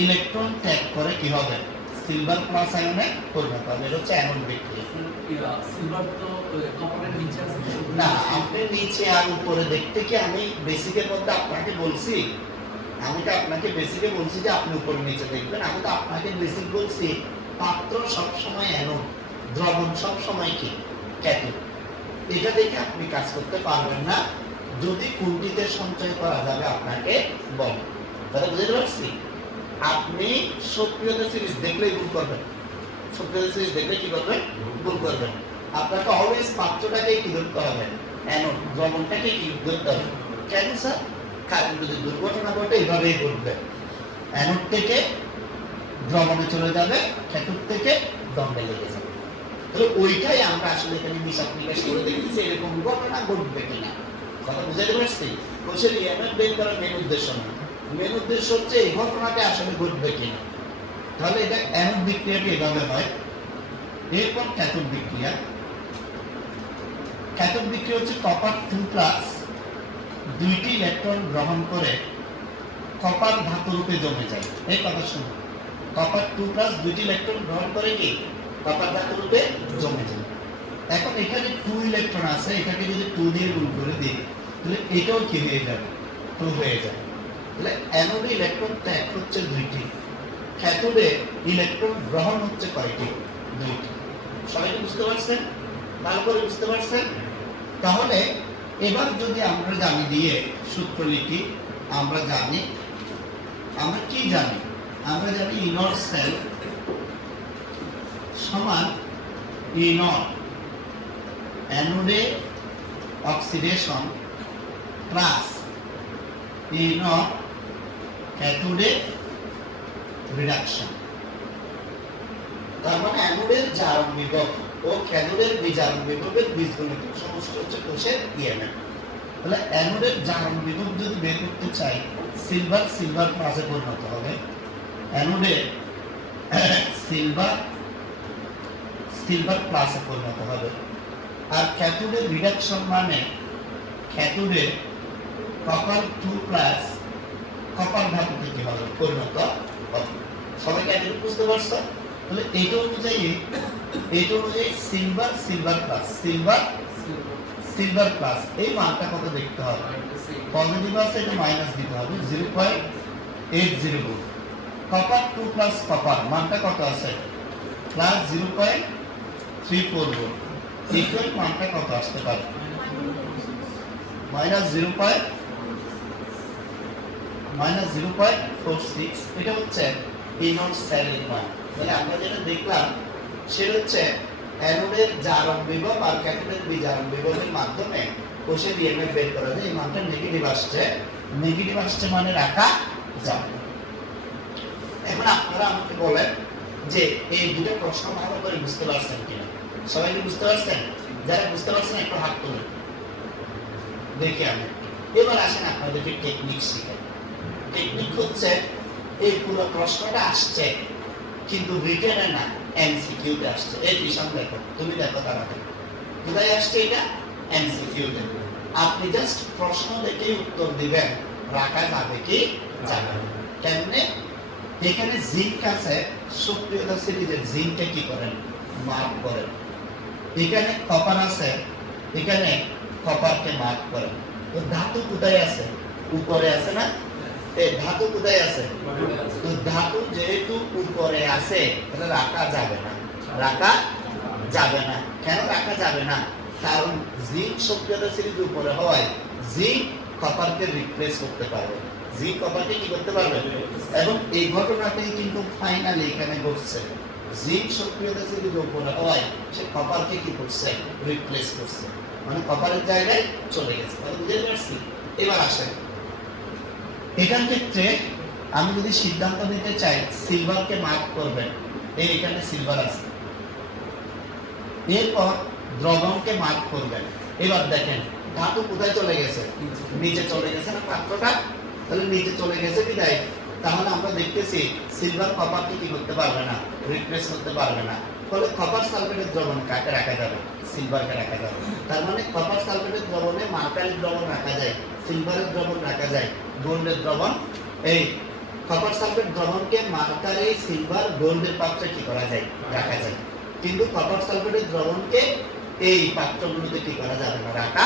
ইলেকট্রন ত্যাগ করে কি হবে, সিলভার প্লাস আয়নে পরিণত হবে। এটা হচ্ছে অ্যানোড বিক্রিয়া। সিলভার তো কপারের নিচে আছে না, আপনি নিচে আর উপরে দেখতে কি আমি বেসিকের মধ্যে আপনাকে বলছি, আমি তো আপনাকে বেসিকে বলছি যে আপনি উপরে নিচে দেখবেন। আমি তো আপনাকে বেসিক বলছি পাত্র সব সময় অ্যানোড, দ্রবণ সব সময় কি ক্যাথোড। এটা দেখে আপনি কাজ করতে পারবেন না যদি কোনটিতে সঞ্চয় করা যাবে আপনাকে বল। তাহলে বুঝতে পারছি? আপনি সক্রিয়তা সিরিজ দেখলেই ভুল করবেন, সক্রিয়তা সিরিজ দেখলে কি করবেন, ভুল করবেন। আপনাকে অলওয়েজ পাত্রটাকে কি ধরতে হবে, অ্যানোড, দ্রবণটাকে কি ধরতে হবে। কেন স্যার? কারণ যদি দুর্ঘটনা ঘটে এইভাবেই ঘটবে, অ্যানোড থেকে দ্রবণে চলে যাবে, ক্যাথোড থেকে দণ্ডে লেগে যাবে। তাহলে ওইটাই আমরা আসলে এখানে হিসাব নিকাশ করে দেখতেছি এরকম ঘটনা ঘটবে কিনা। কথা বুঝাতে পারছি? কোষের ইএমএফ বের করার মেন উদ্দেশ্য না, মেন উদ্দেশ্য হচ্ছে এই ঘটনাটা আসলে ঘটবে কিনা। তাহলে এটা অ্যানোড বিক্রিয়াটি এভাবে হয়। এরপর ক্যাথোড বিক্রিয়া। ক্যাথোড বিক্রিয়া হচ্ছে কপার 2+ দুইটি ইলেকট্রন গ্রহণ করে কপার ধাতু রূপে জমে যায়। এই কথা শুনুন, কপার 2+ দুইটি ইলেকট্রন গ্রহণ করে কি কপার ধাতু রূপে জমে যায়। এখন এখানে 2 ইলেকট্রন আছে, এটাকে যদি 2 দিয়ে গুণ করে দিই তাহলে এটাও কি হয়ে যাবে, 2 হয়ে যাবে। তাহলে অ্যানোডে ইলেকট্রন ত্যাগ হচ্ছে 2টি, ক্যাথোডে ইলেকট্রন গ্রহণ হচ্ছে কয়টি, 2টি। সবাই কি বুঝতে পারছেন? ভালো করে বুঝতে পারছেন? তাহলে এবার যদি আমরা জানি দিয়ে সূত্র লিখি, আমরা কি জানি? আমরা জানি E নট সেল সমান E নট অ্যানোডে অক্সিডেশন প্লাস E নট ক্যাথোডে রিডাকশন। তার মানে অ্যানোডের জারণ বিভব ও ক্যাথোডের বিজারণ বিভবের বীজগণিতিক সমষ্টি হচ্ছে কোষের ইএমএফ। তাহলে অ্যানোডের জারণ বিভব যদি বের করতে চাই, সিলভার প্লাসে পরিণত হবে। অ্যানোডে সিলভার প্লাসে পরিণত হবে। আর ক্যাথোডের রিডাকশন মানে ক্যাথোডে কপার 2+ কপার ধাতুতে কি হবে, পরিণত হবে। সবাই কি এতটুকু বুঝতে পারছো? তাহলে এইটা অনুযায়ী সিলভার প্লাস এই মানটা কত দেখতে হবে, পজিটিভ আছে এটা মাইনাস দিতে হবে 0.80 গুণ। কপার 2+ কপার মানটা কত আছে, প্লাস 0.34 গুণ। ইকুয়াল মানটা কত আসতে পারে, -0.46। এটা হচ্ছে E নট সেলের মান। তাহলে আমরা যেটা দেখলাম সেটা হচ্ছে অ্যানোডের জারণ বিভব আর ক্যাথোডের বিজারণ বিভবের মাধ্যমে কোষের ইএমএফ বের করা যায়। এই মানটা নেগেটিভ আসছে মানে রাখা যাবে না। এখন আপনারা আমাকে বলেন যে এই দুটো প্রশ্ন ভালো করে বুঝতে পারছেন কিনা? সবাই কি বুঝতে পারছেন? যারা বুঝতে পারছেন একটু হাত তুলুন দেখি আমি। এবার আসেন আপনাদেরকে টেকনিক শিখাই। টেকনিক হচ্ছে এই পুরো প্রশ্নটা আসছে কিন্তু রিটেনে না, এমসিকিউতে আসছে। এই কিষান দেখো, তুমি দেখো তাড়াতাড়ি কোথায় আসছে এটা, এমসিকিউতে। আপনি জাস্ট প্রশ্ন দেখেই উত্তর দিবেন রাখা যাবে কি যাবে না। কেমনে? এখানে জিঙ্ক আছে, সক্রিয়তা সিরিজের জিঙ্ককে কি করেন, মার্ক করেন। এখানে কপার আছে, এখানে কপারকে মার্ক করেন। তো ধাতু কোথায় আছে, উপরে আছে না? এই ধাতু কোথায় আছে? তো ধাতু যেহেতু উপরে আছে এটা রাখা যাবে না, কেন রাখা যাবে না? কারণ জিঙ্ক সক্রিয়তা সিরিজ উপরে হয়, জিঙ্ক কপারকে রিপ্লেস করতে পারবে, জিঙ্ক কপারকে কি করতে পারবে। এবং এই ঘটনাটাই কিন্তু ফাইনালি এখানে ঘটছে। জিঙ্ক সক্রিয়তা সিরিজ উপরে হয়, সে কপারকে কি করছে, রিপ্লেস করছে, মানে কপারের জায়গায় চলে গেছে। বুঝতে পারছি? এবার আসেন, এখান ক্ষেত্রে আমি যদি সিদ্ধান্ত নিতে চাই সিলভারকে মার্ক করবেন, এখানে সিলভার আছে, এরপর দ্রবণকে মার্ক করবেন। এবার দেখেন ধাতু কোথায় চলে গেছে, নিচে চলে গেছে না পাত্রটা? তাহলে নিচে চলে গেছে বিদায়। তাহলে আমরা দেখতেছি সিলভার কপারকে কি করতে পারবে না, রিপ্লেস করতে পারবে না। ফলে কপার সালফেটের দ্রবণে কাকে রাখা যাবে, সিলভারকে রাখা যাবে। তার মানে কপার সালফেটের দ্রবণে মার্কারি দ্রবণ রাখা যায়, সিলভারের দ্রবণ রাখা যায়, গোল্ডের দ্রবণ। এই কপার সালফেট দ্রবণকে মার্কারি, সিলভার, গোল্ডের পাত্রে কি করা যায়, রাখা যায়। কিন্তু কপার সালফেটের দ্রবণকে এই পাত্রগুলোতে কি করা যাবে না, রাখা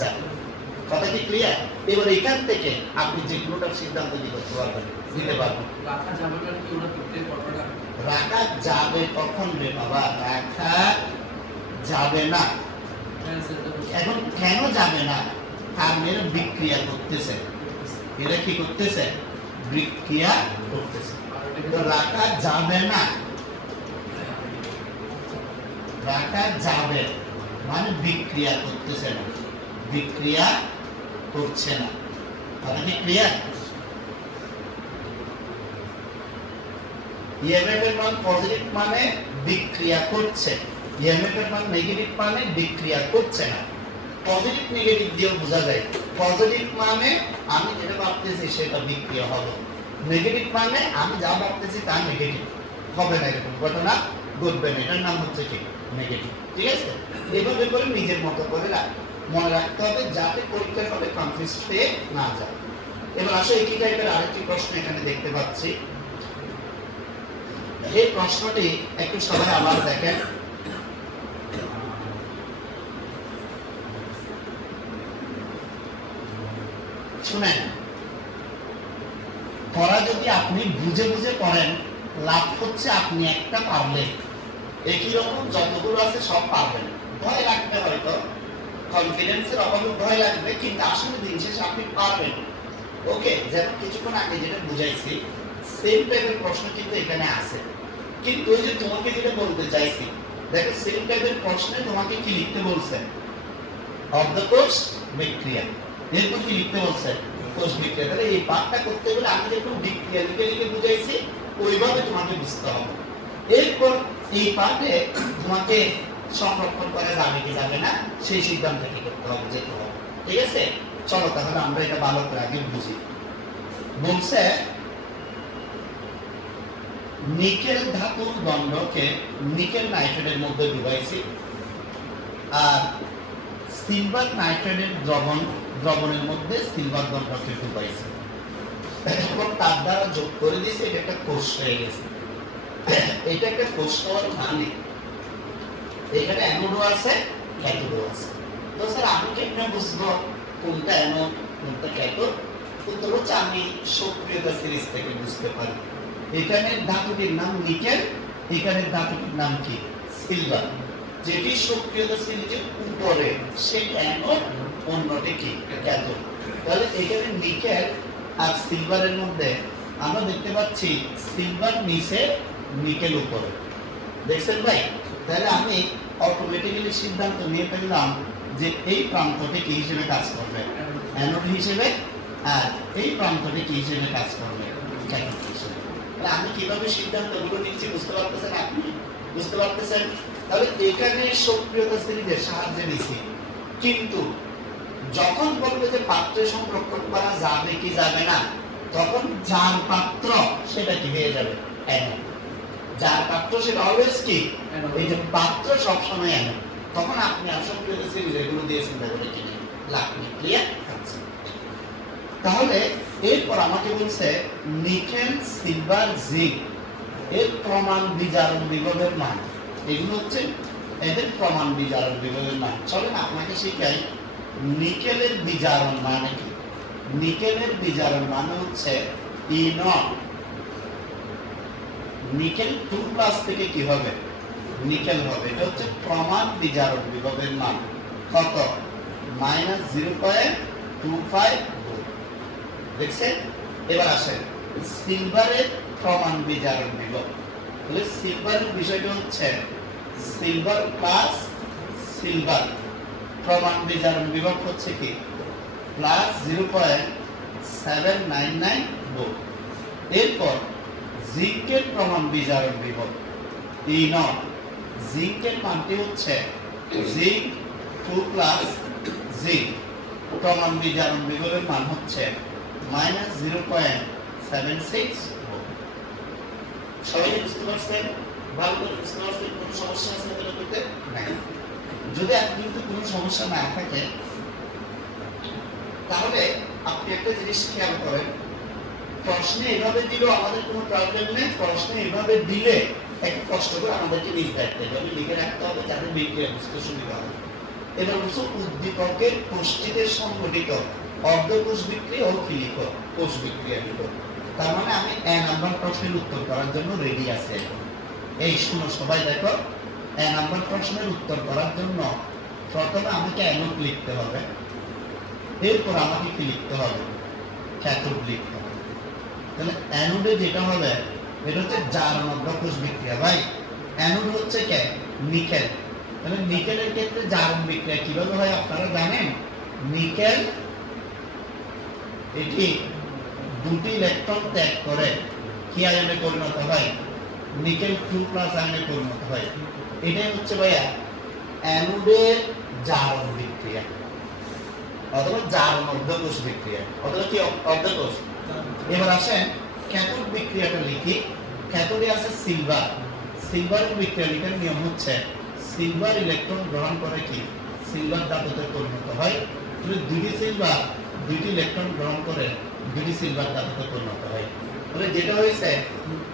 যাবে না। কথা কি ক্লিয়ার? এবার এখান থেকে আপনি যে কোনোটার সিদ্ধান্ত দিতে পারবেন। রাখা যাবে কখন রে বাবা, রাখা যাবে না। এখন কেন যাবে না? কারণ এরা বিক্রিয়া করতেছে, এরা কি করতেছে, বিক্রিয়া করতেছে। তো রাখা যাবে না, রাখা যাবে মানে বিক্রিয়া করতেছে না, বিক্রিয়া করছে না। কথা কি ক্লিয়ার? ইএমএফ এর মান পজিটিভ মানে বিক্রিয়া করছে, ইএমএফ এর মান নেগেটিভ মানে বিক্রিয়া করছে না। পজিটিভ নেগেটিভ দিয়ে বোঝা যায়। পজিটিভ মানে আমি যেটা ভাবতেছি সেটা বিক্রিয়া হবে, নেগেটিভ মানে আমি যা ভাবতেছি তা নেগেটিভ হবে না, এরকম ঘটনা ঘটবে না। এটার নাম হচ্ছে কি নেগেটিভ। ঠিক আছে, এভাবে করে নিজের মতো করে মনে রাখতে হবে যাতে পরীক্ষার হলে কনফিউজ হয়ে না যায়। এবার আসলে একই টাইপের আরেকটি প্রশ্ন এখানে দেখতে পাচ্ছি। এই প্রশ্নটি একটু সবাই আবার দেখেন। শুনেন, পড়া যদি আপনি বুঝে বুঝে পড়েন, লাভ হচ্ছে আপনি একটা পারলেন, একই রকম যতগুলো আছে সব পারবেন। ভয় লাগবে, হয়তো কনফিডেন্সের অভাবে ভয় লাগবে, কিন্তু আসলে দিন শেষে আপনি পারবেন। ওকে, যেমন কিছুক্ষণ আগে যেটা বুঝাইছি, সেম টাইপের প্রশ্ন কিন্তু এখানে আছে। কিন্তু ওই যে তোমাকে যেটা বলতে চাইছি, দেখো সেম টাইপের প্রশ্নে তোমাকে কি লিখতে বলছে? অফ দ্য কোষ বিক্রিয়া। এরপর কি লিখতে বলছে? কোষ বিক্রিয়া। তাহলে এই পাঠটা করতে গেলে আমি যেরকম বিক্রিয়া লিখে লিখে বুঝাইছি ওইভাবে তোমাকে বুঝতে হবে। এরপর এই পাঠে তোমাকে সংরক্ষণ করা যাবে কি যাবে না সেই সিদ্ধান্ত কি করতে হবে, যেতে হবে। ঠিক আছে, চলো তাহলে আমরা এটা ভালো করে আগে বুঝি। বলছে নিকেল ধাতুর দণ্ডকে নিকেল নাইট্রেটের মধ্যে ডুবাইছি, আর সিলভার নাইট্রেটের দ্রবণের মধ্যে সিলভার দণ্ডকে ডুবাইছি, এবং তার দ্বারা যোগ করে দিয়েছে, এটা একটা কোষ হয়ে গেছে। এটা একটা কোষ হওয়ার মানে এখানে অ্যানোডও আছে, ক্যাথোডও আছে। তো স্যার আমি কেমনে বুঝবো কোনটা অ্যানোড কোনটা ক্যাথোড? উত্তর হচ্ছে আমি সক্রিয়তা সিরিজ থেকে বুঝতে পারি। এখানে ধাতুটির নাম নিকেল, এখানে ধাতুটির নাম কি সিলভার। যেটি সক্রিয়তা সিরিজের উপরে সেটা অ্যানোড, অন্যটি কি ক্যাথোড। তাহলে এখানে নিকেল আর সিলভারের মধ্যে আমরা দেখতে পাচ্ছি সিলভার নিচে নিকেল উপরে, দেখছেন ভাই? তাহলে আমি অটোমেটিক্যালি সিদ্ধান্ত নিয়ে ফেললাম যে এই প্রান্তটি কি হিসেবে কাজ করবে? অ্যানোড হিসেবে, আর এই প্রান্তটি কি হিসেবে কাজ করবে? ক্যাথোড হিসেবে। তাহলে আমি কিভাবে সিদ্ধান্তগুলো নিচ্ছি বুঝতে পারতেছেন? আপনি বুঝতে পারতেছেন? তাহলে এখানে সক্রিয়তা সিরিজের সাহায্যে নিছি, কিন্তু যখন বলবে যে পাত্রে সংরক্ষণ করা যাবে কি যাবে না, তখন যার পাত্র সেটা কি হয়ে যাবে? অ্যানোড। যার পাত্র সেটা অলওয়েজ কি, এই যে পাত্র সবসময় অ্যানোড। তখন আপনি সক্রিয়তা সিরিজ এগুলো দিয়ে চিন্তা করে কি লাগবে। ক্লিয়ার? তাহলে এরপর আমাকে বলছে নিকেল সিলভার জিঙ্ক এর প্রমাণ বিজারণ বিভবের মান। এগুলো হচ্ছে এদের প্রমাণ বিজারণ বিভবের মান। চলেন আপনাকে শিখাই নিকেলের বিজারণ মানে কি। নিকেলের বিজারণ মানে হচ্ছে ই নট। নিকেল 2+ থেকে কি হবে? নিকেল হবে। এটা হচ্ছে প্রমাণ বিজারণ বিভবের মান। কত? -0.25 ভোল্ট। দেখছেন? এবার আসেন সিলভারের প্রমাণ বিজারণ বিভব। তাহলে সিলভারের বিষয়টা হচ্ছে সিলভার প্লাস সিলভার, প্রমাণ বিজারণ বিভব হচ্ছে কি +0.799 ভোল্ট। এরপর জিঙ্কের প্রমাণ বিজারণ বিভব ই নট। জিঙ্কের মানটি হচ্ছে জিঙ্ক 2+ জিঙ্ক, প্রমাণ বিজারণ বিভবের মান হচ্ছে -0.76 ভোল্ট। সবাই বুঝতে পারছেন? ভালো করে বুঝতে পারছেন? কোনো সমস্যা আছে এটার মধ্যে? নাই। যদি আপনি কিন্তু কোনো সমস্যা না থাকে তাহলে আপনি একটা জিনিস খেয়াল করেন, প্রশ্নে এভাবে দিলেও আমাদের কোনো প্রবলেম নেই, প্রশ্নে এভাবে দিলে একটু কষ্ট করে আমাদেরকে লিখে রাখতে হবে, লিখে রাখতে হবে যাতে বিক্রিয়া বুঝতে সুবিধা হবে। এবার হচ্ছে উদ্দীপকের কোষটিতে সংঘটিত অর্ধকোষ বিক্রিয়া ও কি লিখো? কোষ বিক্রিয়া লিখো। তার মানে আমি এ নাম্বার প্রশ্নের উত্তর করার জন্য রেডি আছি। এই শুনো সবাই, দেখো এ নাম্বার প্রশ্নের উত্তর করার জন্য প্রথমে আমাকে অ্যানোড লিখতে হবে, এরপর আমাকে কি লিখতে হবে? ক্যাথোড লিখতে হবে। তাহলে অ্যানোডে যেটা হবে এটা হচ্ছে জারণ অর্ধকোষ বিক্রিয়া। ভাই অ্যানোড হচ্ছে কে? নিকেল। তাহলে নিকেলের ক্ষেত্রে জারণ বিক্রিয়া কিভাবে হয় আপনারা জানেন? নিকেল এটি দুটি ইলেকট্রন ত্যাগ করে কি আয়নে পরিণত হয়, নিকেল 2+ আয়নে পরিণত হয়। এটাই হচ্ছে ভাইয়া অ্যানোডের জারণ বিক্রিয়া অথবা জারণ অর্ধকোষ বিক্রিয়া অথবা কি অর্ধকোষ। এবার আসেন ক্যাথোড বিক্রিয়াটা লিখি। ক্যাথোডে আছে সিলভার। সিলভারের বিক্রিয়া লেখার নিয়ম হচ্ছে সিলভার ইলেকট্রন গ্রহণ করে কি সিলভার ধাতুতে পরিণত হয়। দুইটি সিলভার দুইটি ইলেকট্রন গ্রহণ করে দুইটি সিলভার ধাতুতে পরিণত হয়। তাহলে যেটা হয়েছে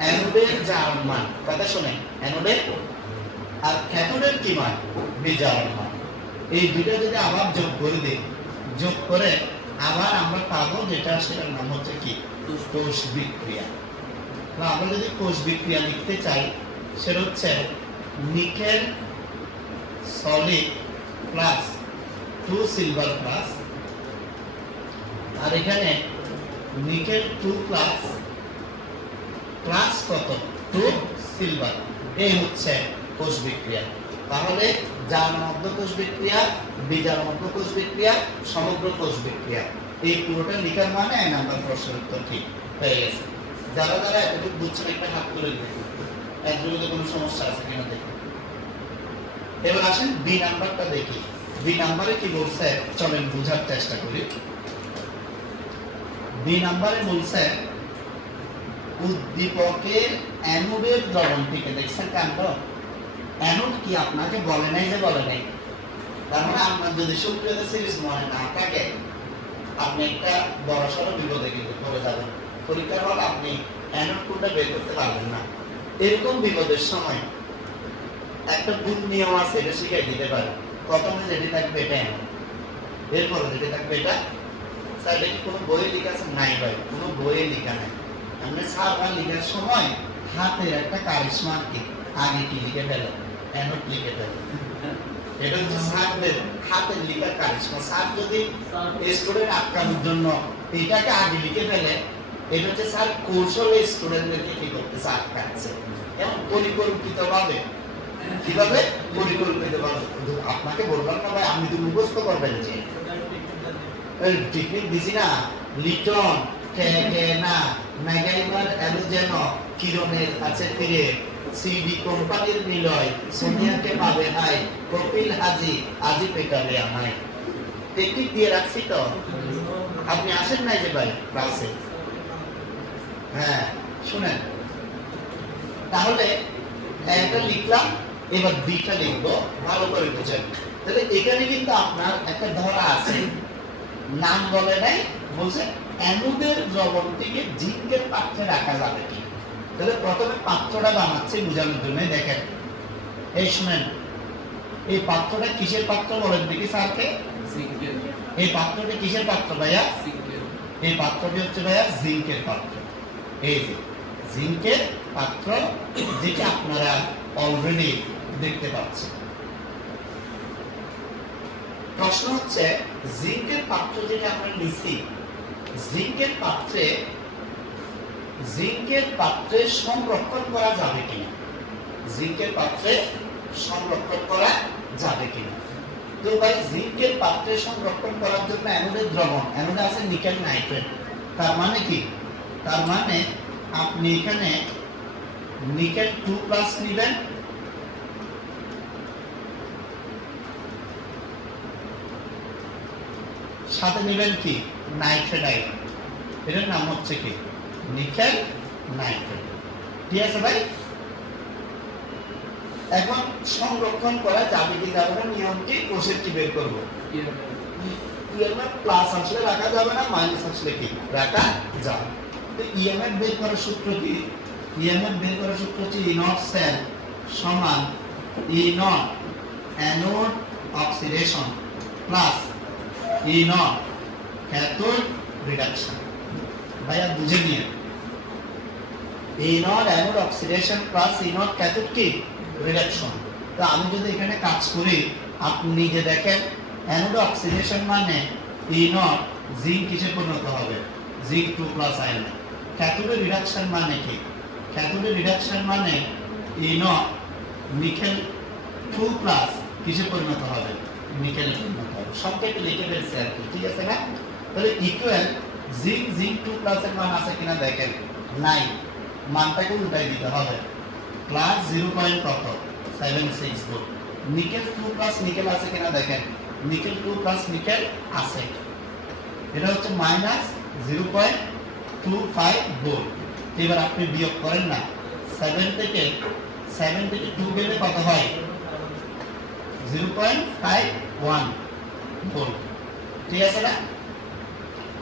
অ্যানোডের জারণ মান, কথা শুনে, অ্যানোডের আর ক্যাথোডের কি মান, বিজারণ মান। এই দুইটা যদি আবার যোগ করে দিই, যোগ করে আবার আমরা পাবো যেটা, সেটার নাম হচ্ছে কি কোষ বিক্রিয়া। আমরা যদি কোষ বিক্রিয়া লিখতে চাই সেটা হচ্ছে nickel solid plus 2 silver plus, আর এখানে নিকেল 2+ প্লাস কত 2 সিলভার। এই হচ্ছে কোষ বিক্রিয়া। তাহলে জারণ অর্ধকোষ বিক্রিয়া, বিজারণ অর্ধকোষ বিক্রিয়া, সমগ্র কোষ বিক্রিয়া, এই পুরোটা লিখার মানে 1 নাম্বার প্রশ্নের উত্তর ঠিক হয়ে গেছে। যারা যারা এতটুকু বুঝছেন একটা হাত তুলে দেখুন, এর মধ্যে কোনো সমস্যা আছে কিনা দেখুন। এবার আসেন বি নাম্বারটা দেখি। বি নাম্বারে কি বলছে চলেন বোঝার চেষ্টা করি। বি নাম্বারে বলছে উদ্দীপকের অ্যানোডের দ্রবণটিকে, দেখছেন কাণ্ড, অ্যানোড কি আপনাকে বলে নাই যে বলে নাই। তার মানে আপনার যদি সুপ্রিয়তা সিরিজ মনে না থাকে আপনি একটা বড়সড় বিপদে কিন্তু পড়ে যাবেন। পরীক্ষার হল আপনি অ্যানোড কোডটা বের করতে পারবেন না। এরকম বিপদের সময় একটা গুণ নিয়ম আছে, এটা শিখিয়ে দিতে পারে। প্রথমে যেটি থাকবে এটা অ্যানোড, এরপরে যেটি থাকবে এটা। স্যার এটা কি কোনো বইয়ে লেখা আছে? নাই ভাই, কোনো বইয়ে লেখা নাই। আমরা সারা লেখার সময় হাতের একটা কারিশমা কি আগে কি লিখে ফেলে, অ্যানোড লিখে ফেলে। এটা হচ্ছে স্যারদের হাতের লেখার কারিশমা। স্যার যদি স্টুডেন্ট আটকানোর জন্য এটাকে আগে লিখে ফেলে, এটা হচ্ছে স্যার কৌশলে স্টুডেন্টদেরকে কি করতেছে, আটকাচ্ছে। এবং পরিকল্পিতভাবে, কিভাবে পরিকল্পিতভাবে। আপনাকে বললাম না ভাই আপনি তো মুখস্থ করবেন যে টেকনিক দিছি না, লিটন না ম্যাগাইভার অ্যালোজেন কিরণের কাছে ফিরে সিডি কোম্পানির নিলয় সোনিয়াকে পাবে হাই কপিল হাজি আজি পেটাবে আমায়। টেকনিক দিয়ে রাখছি তো, আপনি আসেন নাই যে ভাই ক্লাসে? হ্যাঁ শুনেন, তাহলে এটা লিখলাম, এবার বিটা লিখবো, ভালো করে বুঝেন। তাহলে এখানে কিন্তু আপনার একটা ধরা আছে, নাম বলে নাই, বলছে অ্যানোডের দ্রবণটিকে জিঙ্কের পাত্রে রাখা যাবে কি। তাহলে প্রথমে পাত্রটা বানাচ্ছে বোঝানোর জন্য। দেখেন, এই শুনেন, এই পাত্রটা কিসের পাত্র বলেন দেখি স্যারকে? এই পাত্রটি কিসের পাত্র ভাইয়া? এই পাত্রটি হচ্ছে ভাইয়া জিঙ্কের পাত্র। এই যে জিঙ্কের পাত্র, যেটা আপনারা অলরেডি দেখতে পাচ্ছেন। প্রশ্ন হচ্ছে জিঙ্কের পাত্র যেটা আমরা নিছি, জিঙ্কের পাত্রে সংরক্ষণ করা যাবে কিনা, জিঙ্কের পাত্রে সংরক্ষণ করা যাবে কিনা। তো ভাই জিঙ্কের পাত্রে সংরক্ষণ করার জন্য অ্যানোডের দ্রবণ, অ্যানোডে আছে নিকেল নাইট্রেট। তার মানে কি? তার মানে আপনি এখানে নিকেল 2+ নেবেন, সাথে নেবেন কি নাইট্রেট আয়ন। এটার নাম হচ্ছে কি নিকেল নাইট্রেট। ঠিক আছে ভাই? এখন সংরক্ষণ করা যাবে কি যাবে না, নিয়ম কি, কোষের কি বের করবো। ইএমএফ প্লাস আসলে রাখা যাবে না, মাইনাস আসলে কি রাখা যাবে। তো ইএমএফ বের করার সূত্র কি? ইএমএফ বের করার সূত্র হচ্ছে ই নট সেল সমান E naught anode oxidation plus E naught cathode reduction. ভাইয়া বুঝে নিয়ে, E naught anode oxidation plus E naught cathode কি রিডাকশন। তো আমি যদি এখানে কাজ করি, আপনি নিজে দেখেন, অ্যানোড অক্সিডেশন মানে ই নট জিঙ্ক কিসে পরিণত হবে, জিঙ্ক 2+ আয়নে। ক্যাথোড রিডাকশন মানে কি? ক্যাথোড রিডাকশন মানে ই নট নিকেল 2+ কিসে পরিণত হবে, নিকেলে পরিণত হবে। সংক্ষেপে লিখে ফেলছে আর কি, ঠিক আছে না? তাহলে ইকুয়াল জিঙ্ক 2+ এর মান আছে কিনা দেখেন, নাই, মানটাকে উল্টাই দিতে হবে, প্লাস 0. কত 76 ভোল্ট। নিকেল 2+ নিকেল আছে কিনা দেখেন, নিকেল 2+ নিকেল আছে, এটা হচ্ছে -0.25 ভোল্ট। এবার আপনি বিয়োগ করেন না, 7 থেকে 2 গেলে কত হয়, 0.51 ভোল্ট। ঠিক আছে না?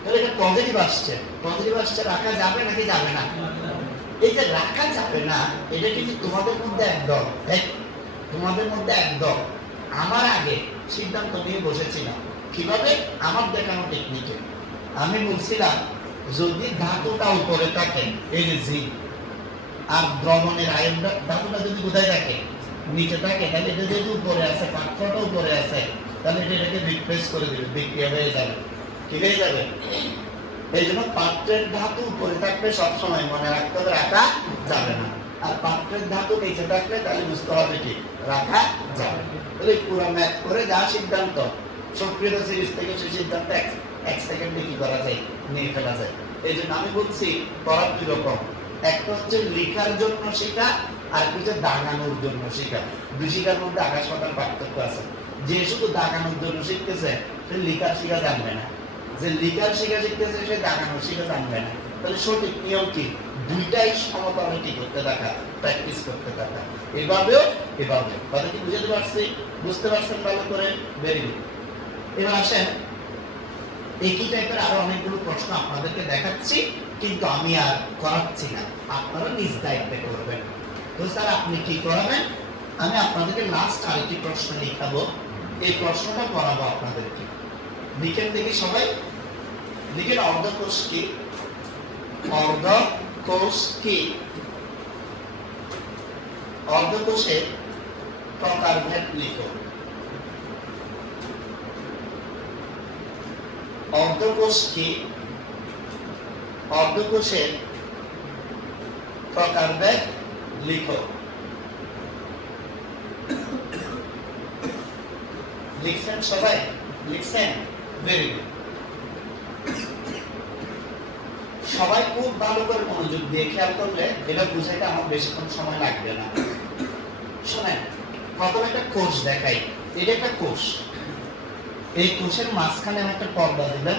তাহলে এটা পজিটিভ আসছে, রাখা যাবে নাকি যাবে না? এই যে রাখা যাবে না, এটা কিন্তু তোমাদের মধ্যে একদম, তোমাদের মধ্যে একদম আমার আগে সিদ্ধান্ত নিয়ে বসেছিলাম। কিভাবে? আমার দেখানো টেকনিকে আমি বলছিলাম, যদি ধাতুটা উপরে থাকে, এই যে জিঙ্ক, আর দ্রবণের আয়নটা ধাতুটা যদি কোথায় থাকে, নিচে থাকে, তাহলে এটা যদি উপরে আছে, পাত্রটা উপরে আছে, তাহলে এটাকে রিপ্লেস করে দিবে, বিক্রিয়া হয়ে যাবে। কি হয়ে যাবে? এই জন্য পাত্রের ধাতু উপরে থাকলে সবসময় মনে রাখতে হবে রাখা যাবে না, আর পাত্রের ধাতু নিচে থাকলে তাহলে বুঝতে হবে কি রাখা যাবে। তাহলে পুরো ম্যাথ করে যা সিদ্ধান্ত, সক্রিয়তা সিরিজ থেকে সেই সিদ্ধান্ত 1 সেকেন্ডে কি করা যায়, নিয়ে ফেলা যায়। এই জন্য আমি বলছি পড়া দুই রকম, একটা হচ্ছে লেখার জন্য শেখা, আর হচ্ছে দাগানোর জন্য শেখা। দুই শেখার মধ্যে আকাশ পাতাল পার্থক্য আছে। যে শুধু দাগানোর জন্য শিখতেছে সে লেখার শেখা জানবে না, যে লেখার শেখা শিখতেছে সে দাগানোর শেখা জানবে না। তাহলে সঠিক নিয়ম কি? দুইটাই সমতলে কি করতে থাকা, প্র্যাকটিস করতে থাকা, এভাবেও এভাবে। কথা কি বুঝতে পারছি? বুঝতে পারছেন ভালো করে? Very good. এবার আসেন, একই টাইপের আরো অনেকগুলো প্রশ্ন আপনাদেরকে দেখাচ্ছি, কিন্তু আমি আর করাচ্ছি না, আপনারা নিজ দায়িত্বে করবেন। তো স্যার আপনি কি করাবেন? আমি আপনাদেরকে লাস্ট আরেকটি প্রশ্ন লিখাবো, এই প্রশ্নটা করাবো আপনাদেরকে। লিখেন দেখি সবাই, লিখেন অর্ধকোষ কি? অর্ধকোষ কি? অর্ধকোষের প্রকারভেদ লিখো। অর্ধকোষ কি? অর্ধকোষের প্রকারভেদ লিখো। লিখছেন সবাই? লিখছেন? Very good. সবাই খুব ভালো করে মনোযোগ দিয়ে খেয়াল করলে এটা বুঝাইতে আমার বেশিক্ষণ সময় লাগবে না। শোনেন, প্রথমে একটা কোষ দেখাই। এটা একটা কোষ, এই কোষের মাঝখানে একটা পর্দা দিলেন,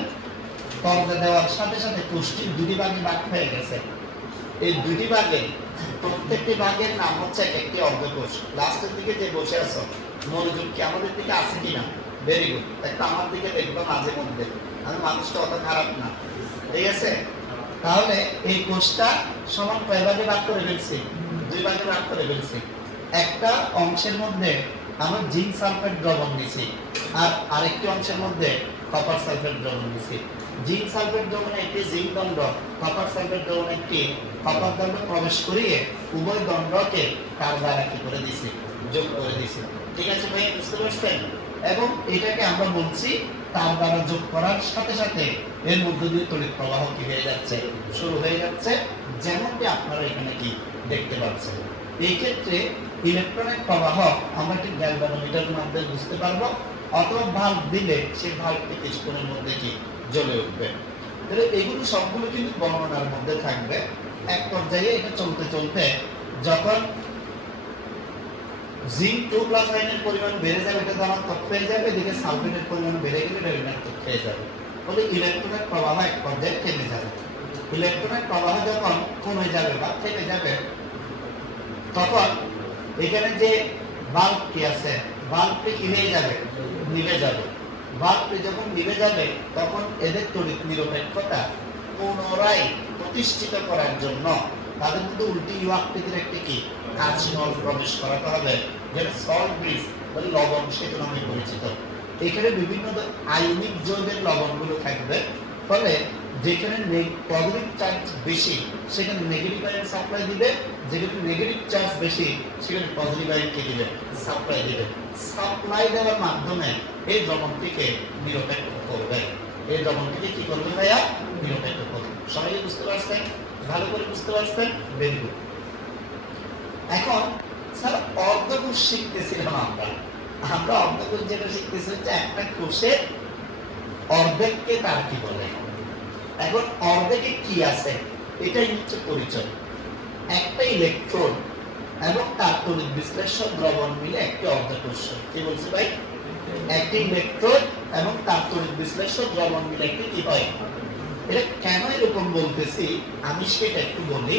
পর্দা দেওয়ার সাথে সাথে কোষটি দুটি ভাগে ভাগ হয়ে গেছে। এই দুটি ভাগে প্রত্যেকটি ভাগের নাম হচ্ছে এক একটি অর্ধকোষ। লাস্টের দিকে যে বসে আছো, মনোযোগ কি আমাদের দিকে আছে কিনা? Very good. একটা আমার দিকে দেখবো মাঝে মধ্যে, আমি মানুষটা অত খারাপ না, ঠিক আছে? তাহলে এই কোষটা সমান কয় ভাগে ভাগ করে ফেলছি? দুই ভাগে ভাগ করে ফেলছি। একটা অংশের মধ্যে আমরা জিঙ্ক সালফেট দ্রবণ নিছি, আর আরেকটি অংশের মধ্যে কপার সালফেট দ্রবণ নিছি। জিঙ্ক সালফেট দ্রবণে একটি জিঙ্ক দণ্ড, কপার সালফেট দ্রবণে একটি কপার দণ্ড প্রবেশ করিয়ে উভয় দণ্ডকে তার দ্বারা কি করে দিছি? যোগ করে দিছি। ঠিক আছে ভাই, বুঝতে পারছেন? এবং এটাকে আমরা বলছি তার দ্বারা যোগ করার সাথে সাথে এর মধ্য দিয়ে তড়িৎ প্রবাহ কি হয়ে যাচ্ছে? শুরু হয়ে যাচ্ছে, যেমনটি আপনারা এখানে কি দেখতে পাচ্ছেন। এই ক্ষেত্রে ইলেকট্রনের প্রবাহ আমরা ঠিক গ্যালভানোমিটারের মাধ্যমে বুঝতে পারবো, অথবা ভাল্ব দিলে সেই ভাল্বটি কিছুক্ষণের মধ্যে কি জ্বলে উঠবে। তাহলে এগুলো সবগুলো কিন্তু বর্ণনার মধ্যে থাকবে। এক পর্যায়ে এটা চলতে চলতে যখন জিঙ্ক 2+ আয়নের পরিমাণ বেড়ে যাবে, এটা ধনাত্মক হয়ে যাবে, এদিকে সালফেটের পরিমাণ বেড়ে গেলে এটা ঋণাত্মক হয়ে যাবে। ফলে ইলেকট্রনের প্রবাহ এক পর্যায়ে থেমে যাবে। ইলেকট্রনের প্রবাহ যখন কমে যাবে বা থেমে যাবে, তখন এখানে যে বাল্বটি আছে, বাল্বটি কি হয়ে যাবে? নিভে যাবে। বাল্বটি যখন নিভে যাবে, তখন এদের তড়িৎ নিরপেক্ষতা পুনরায় প্রতিষ্ঠিত করার জন্য তাদের মধ্যে উল্টি ইউ আকৃতির একটি কি কাঁচ নল প্রবেশ করাতে হবে, যেটা সল্ট ব্রিজ বা লবণ সেতু নামে পরিচিত। এখানে বিভিন্ন আয়নিক যৌগের লবণগুলো থাকবে, ফলে যেখানে পজিটিভ চার্জ বেশি সেখানে নেগেটিভ আয়ন সাপ্লাই দিবে, যেখানে নেগেটিভ চার্জ বেশি সেখানে পজিটিভ আয়ন কে দিবে? সাপ্লাই দিবে। সাপ্লাই দেওয়ার মাধ্যমে এই দ্রবণটিকে নিরপেক্ষ করবে। এই দ্রবণটিকে কি করবে ভাইয়া? নিরপেক্ষ করবে। সবাই বুঝতে পারছেন? ভালো করে বুঝতে পারছেন? Very good. এখন স্যার অর্ধকোষ শিখতেছিলাম আমরা অর্ধকোষ যেটা শিখতেছি হচ্ছে একটা কোষের অর্ধেককে তার কি বলে? এখন অর্ধেকে কি আছে এটাই হচ্ছে পরিচয়। একটা ইলেকট্রন এবং তার তড়িৎ বিশ্লেষণ দ্রবণ মিলে একটি অর্ধকোষ। কি বলছি ভাই? একটি ইলেকট্রন এবং তার তড়িৎ বিশ্লেষণ দ্রবণ মিলে একটি কি হয়? এটা কেন এরকম বলতেছি আমি সেটা একটু বলি।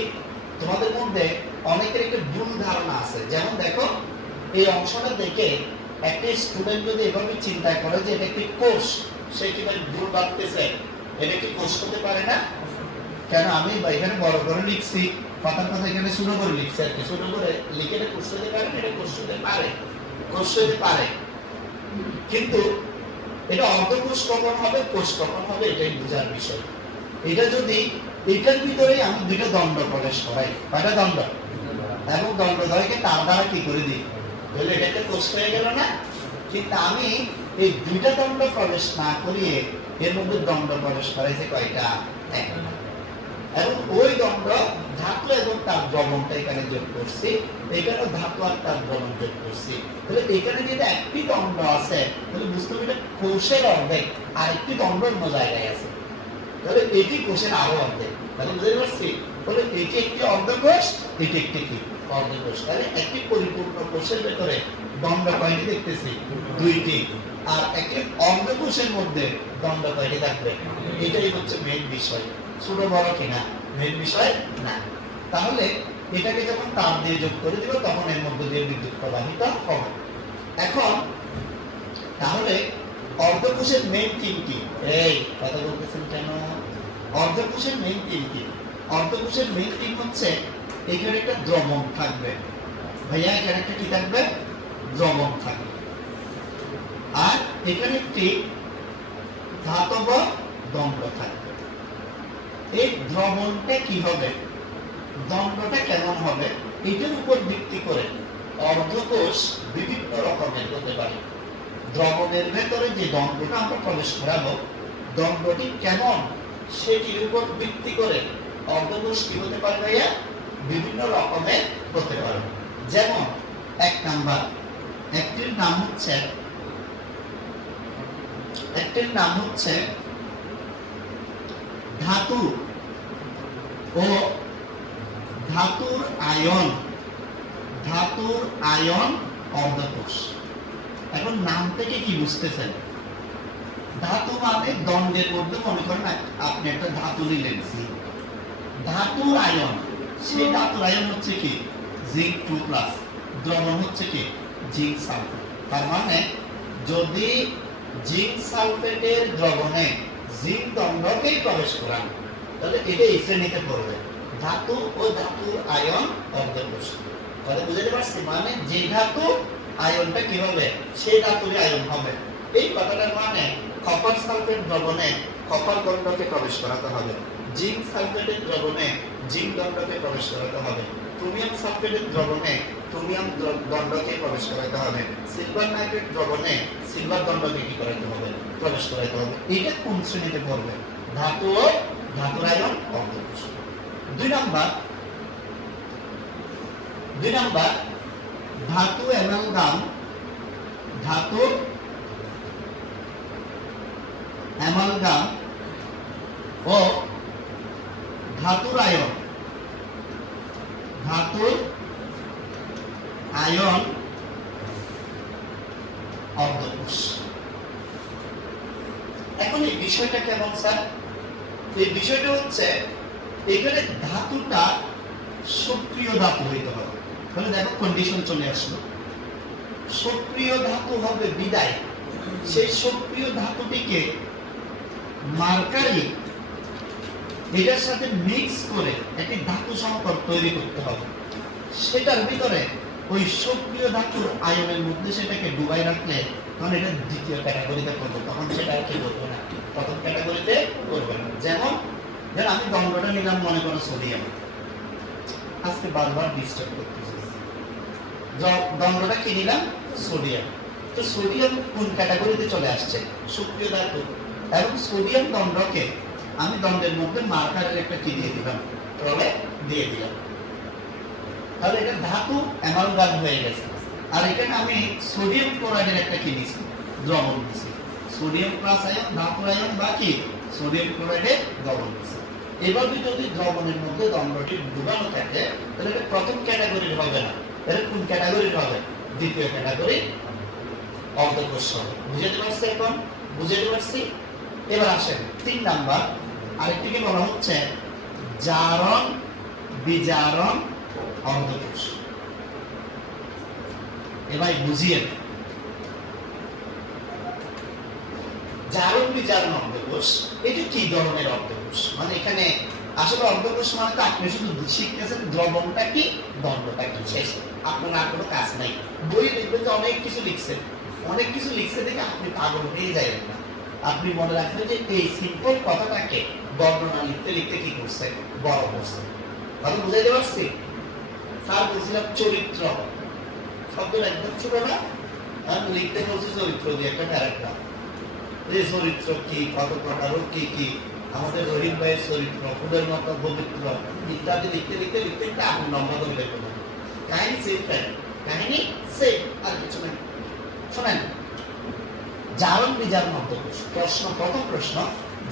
তোমাদের মধ্যে অনেকের একটা ভুল ধারণা আছে। যেমন দেখো, এই অংশটা দেখে একটা স্টুডেন্ট যদি এভাবে চিন্তা করে যে এটা একটি কোষ, সে কি ভাই ভুল ভাবতেছে? এটা কি কোষ হতে পারে না? কেন আমি এখানে বড় করে লিখছি, কথার কথা এখানে ছোট করে লিখছি আর কি। ছোট করে লিখে এটা কোষ হতে পারে না? এটা কোষ হতে পারে, কোষ হতে পারে। কিন্তু এটা অর্ধকোষ কখন হবে, কোষ কখন হবে, এটাই বোঝার বিষয়। এটা যদি এটার ভিতরে আমি দুইটা দণ্ড প্রবেশ করাই, কয়টা দণ্ড, এবং দণ্ডদ্বয়কে তার দ্বারা কি করে দিই, তাহলে এটা একটা কোষ হয়ে গেল না? কিন্তু আমি এই দুইটা দণ্ড প্রবেশ না করিয়ে এর মধ্যে দণ্ড প্রবেশ করাইছে কয়টা? একটা। এবং ওই দণ্ড ধাতু এবং তার দ্রবণটা এখানে যোগ করছি, এখানে ধাতু আর তার দ্রবণ যোগ করছি। তাহলে এখানে যদি একটি দণ্ড আছে তাহলে বুঝতে হবে কোষের অর্ধেক, আর একটি দণ্ড অন্য জায়গায় আছে, তাহলে এটি কোষের আরো অর্ধেক। তাহলে বুঝতে পারছি? তাহলে এটি একটি অর্ধকোষ, এটি একটি কি অর্ধকোষ। তাহলে একটি পরিপূর্ণ কোষের ভেতরে দণ্ড কয়টি দেখতেছি? দুইটি। আর একটি অর্ধকোষের মধ্যে দণ্ড কয়টি থাকবে? এটাই হচ্ছে মেইন বিষয়। ছোট বড় কিনা মেইন বিষয় না। তাহলে এটাকে যখন তার দিয়ে যোগ করে দিব তখন এর মধ্যে দিয়ে বিদ্যুৎ প্রবাহিত হবে। এখন তাহলে অর্ধকোষের মেইন টিম কি? এই কথা বলতেছেন কেন? অর্ধকোষের মেইন টিম কি? অর্ধকোষের মেইন টিম হচ্ছে এখানে একটা দ্রবণ থাকবে ভাইয়া, এখানে একটা কি থাকবে? দ্রবণ থাকবে। আর এখানে একটি ধাতব দণ্ড থাকবে। এই দ্রবণটা কি হবে, দণ্ডটা কেমন হবে, এটার উপর ভিত্তি করে অর্ধকোষ বিভিন্ন রকমের হতে পারে। দ্রবণের ভেতরে যে দণ্ডটা আমরা প্রবেশ করাবো, দণ্ডটি কেমন সেটির উপর ভিত্তি করে অর্ধকোষ কি হতে পারে ভাইয়া? বিভিন্ন রকমের হতে পারে। যেমন এক নাম্বার, একটির নাম হচ্ছে ধাতু ও ধাতুর আয়ন অর্ধকোষ। এখন নাম থেকে কি বুঝতেছেন? ধাতু মানে দণ্ডের মধ্যে মনে করেন আপনি একটা ধাতু নিলেন, ধাতুর আয়ন, সেই ধাতুর আয়ন হচ্ছে কি? জিঙ্ক 2+, দ্রবণ হচ্ছে কি? Zinc sulphate. তার মানে যদি জিঙ্ক সালফেটের দ্রবণে জিঙ্ক দণ্ডকেই প্রবেশ করান তাহলে এটা এই শ্রেণীতে পড়বে, ধাতু ও ধাতুর আয়ন অর্ধকোষ। তাহলে বুঝতে পারছি? মানে যে ধাতু আয়নটা কি হবে, সেই ধাতুর আয়ন হবে। এই কথাটার মানে কপার সালফেট দ্রবণে কপার দণ্ডকে প্রবেশ করাতে হবে, জিঙ্ক সালফেটের দ্রবণে জিঙ্ক দণ্ডকে প্রবেশ করাতে হবে, ক্রোমিয়াম সালফেটের দ্রবণে ক্রোমিয়াম দণ্ডকে প্রবেশ করাতে হবে, সিলভার নাইট্রেট দ্রবণে সিলভার দণ্ডকে কি করাতে হবে? প্রবেশ করাতে হবে। এটা কোন শ্রেণীতে পড়বে? ধাতু ও ধাতুর আয়ন অর্ধকোষ। দুই নাম্বার, ধাতু অ্যামালগাম ও ধাতুর আয়ন অর্ধকোষ। এখন এই বিষয়টা কেমন স্যার? এই বিষয়টা হচ্ছে এখানে ধাতুটা সক্রিয় ধাতু হইতে হবে। তাহলে দেখো কন্ডিশন চলে আসলো, সক্রিয় ধাতু হবে বিদায় সেই সক্রিয় ধাতুটিকে মার্কারি এটার সাথে মিক্স করে একটি ধাতু সংকর তৈরি করতে হবে। সেটার ভিতরে ওই সক্রিয় ধাতুর আয়নের মধ্যে সেটাকে ডুবাই রাখলে তখন এটা দ্বিতীয় ক্যাটাগরিতে পড়বে, তখন সেটা আর কি করবে না, প্রথম ক্যাটাগরিতে করবে না। যেমন আমি দণ্ডটা নিলাম মনে করো সোডিয়াম, আজকে বারবার ডিস্টার্ব করতেছে, দণ্ডটা কি নিলাম? সোডিয়াম। তো সোডিয়াম কোন ক্যাটাগরিতে চলে আসছে? সক্রিয় ধাতু। এবং সোডিয়াম দণ্ডকে আমি দণ্ডের মধ্যে মার্কারের একটা কি দিয়ে দিলাম? প্রলেপ দিয়ে দিলাম। তাহলে এটা ধাতু অ্যামালগাম হয়ে গেছে। আর এখানে আমি সোডিয়াম ক্লোরাইডের একটা কি নিছি? দ্রবণ নিছি। সোডিয়াম প্লাস আয়ন ধাতুর আয়ন বা কি সোডিয়াম ক্লোরাইডে দ্রবণ দিছে। এভাবে যদি দ্রবণের মধ্যে দণ্ডটি ডুবানো থাকে তাহলে এটা প্রথম ক্যাটাগরির হবে না, এটা কোন ক্যাটাগরির হবে? দ্বিতীয় ক্যাটাগরি অর্ধকোষ হবে। বুঝতে পারছি? এখন বুঝতে পারছি। এবার আসেন 3 নাম্বার, আরেকটিকে বলা হচ্ছে জারণ বিজারণ অর্ধকোষ। এবার বুঝিয়ে জারণ বিজারণ অর্ধকোষ এটা কি ধরনের অর্ধকোষ? মানে এখানে আসলে অর্ধকোষ মানে তো আপনি শুধু শিখতেছেন দ্রবণটা কি দণ্ডটা কি, শেষ। আপনার আর কোনো কাজ নাই। বই দেখবেন যে অনেক কিছু লিখছে দেখে আপনি পাগল হয়ে যাবেন না। আপনি মনে রাখবেন যে এই সিম্পল কথাটাকে বর্ণনা লিখতে লিখতে কি করছে, বড় করছে। কথা বুঝাইতে পারছি? স্যার বলছিলাম চরিত্র শব্দটা একদম ছোট না, আমি লিখতে বলছি চরিত্র দিয়ে একটা প্যারাগ্রাফ। এই চরিত্র কি, কত প্রকার, কি কি, আমাদের রহিম ভাইয়ের চরিত্র, ফুলের মতো পবিত্র ইত্যাদি লিখতে লিখতে লিখতে একটা আমি লম্বা করে লিখে দেবো। কাহিনী সেম, কাহিনী সেম, আর কিছু নেই। শোনেন, জারণ বিজারণ অর্ধকোষ। প্রথম প্রশ্ন,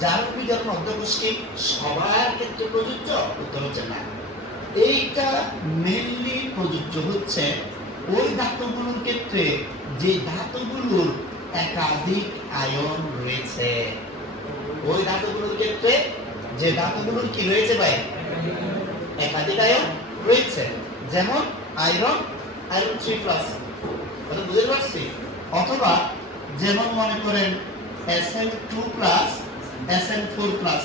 জারণ বিজারণ অর্ধকোষ কি সবার ক্ষেত্রে প্রযোজ্য? উত্তর হচ্ছে না। এইটা মেইনলি প্রযোজ্য হচ্ছে ওই ধাতুগুলোর ক্ষেত্রে যে ধাতুগুলোর একাধিক আয়ন রয়েছে। ওই ধাতুগুলোর ক্ষেত্রে যে ধাতুগুলোর কি রয়েছে ভাই? একাধিক আয়ন রয়েছে। যেমন আয়রন, আয়রন 3+, কথা বুঝতে পারছি? অথবা যেমন মনে করেন Sn2+, Sn4+,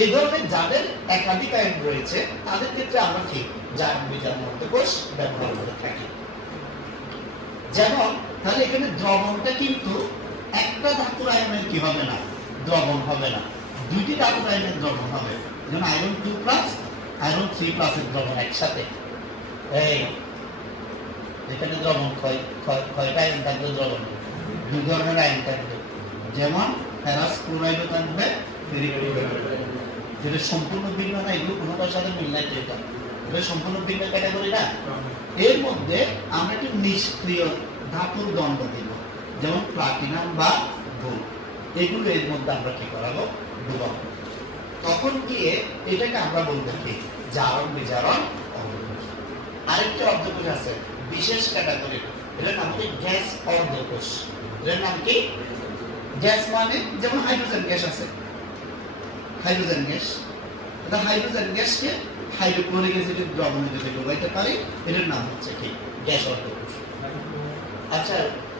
এই ধরনের যাদের একাধিক আয়ন রয়েছে তাদের ক্ষেত্রে আমরা ঠিক জারণ বিজারণ অর্ধকোষ ব্যবহার করে থাকি। যেমন তাহলে এখানে দ্রবণটা কিন্তু একটা ধাতুর আয়নের কি হবে না, দ্রবণ হবে না, দুইটি ধাতুর আয়নের দ্রবণ হবে। যেমন আয়রন 2+, আয়রন 3+ এর দ্রবণ একসাথে। এই এখানে দ্রবণ কয়টা আয়ন থাকবে? দ্রবণ 2 ধরনের আয়ন থাকবে। যেমন ফেরাস ক্লোরাইডও থাকবে, ফেরিক ক্লোরাইডও থাকবে। যেটা সম্পূর্ণ ভিন্ন না, এগুলো কোনোটার সাথে মিল নাই। এটা সম্পূর্ণ ভিন্ন ক্যাটাগরি না। এর মধ্যে আমরা একটু নিষ্ক্রিয় ধাতুর দণ্ড দিব, যেমন প্লাটিনাম বা গোল্ড। এগুলো এর মধ্যে আমরা কি করাবো? ডুবাবো। তখন গিয়ে এটাকে আমরা বলতে কি জারণ বিজারণ অর্ধকোষ। আরেকটা অর্ধকোষ আছে বিশেষ ক্যাটাগরি, এটার নাম কি গ্যাস অর্ধকোষ। এটার নাম কি? গ্যাস মানে যেমন হাইড্রোজেন গ্যাস আছে, হাইড্রোজেন গ্যাস। এটা হাইড্রোজেন গ্যাসকে হাইড্রোক্লোরিক অ্যাসিডের দ্রবণে যদি ডুবাইতে পারি, এটার নাম হচ্ছে কি গ্যাস অর্ধকোষ। আচ্ছা,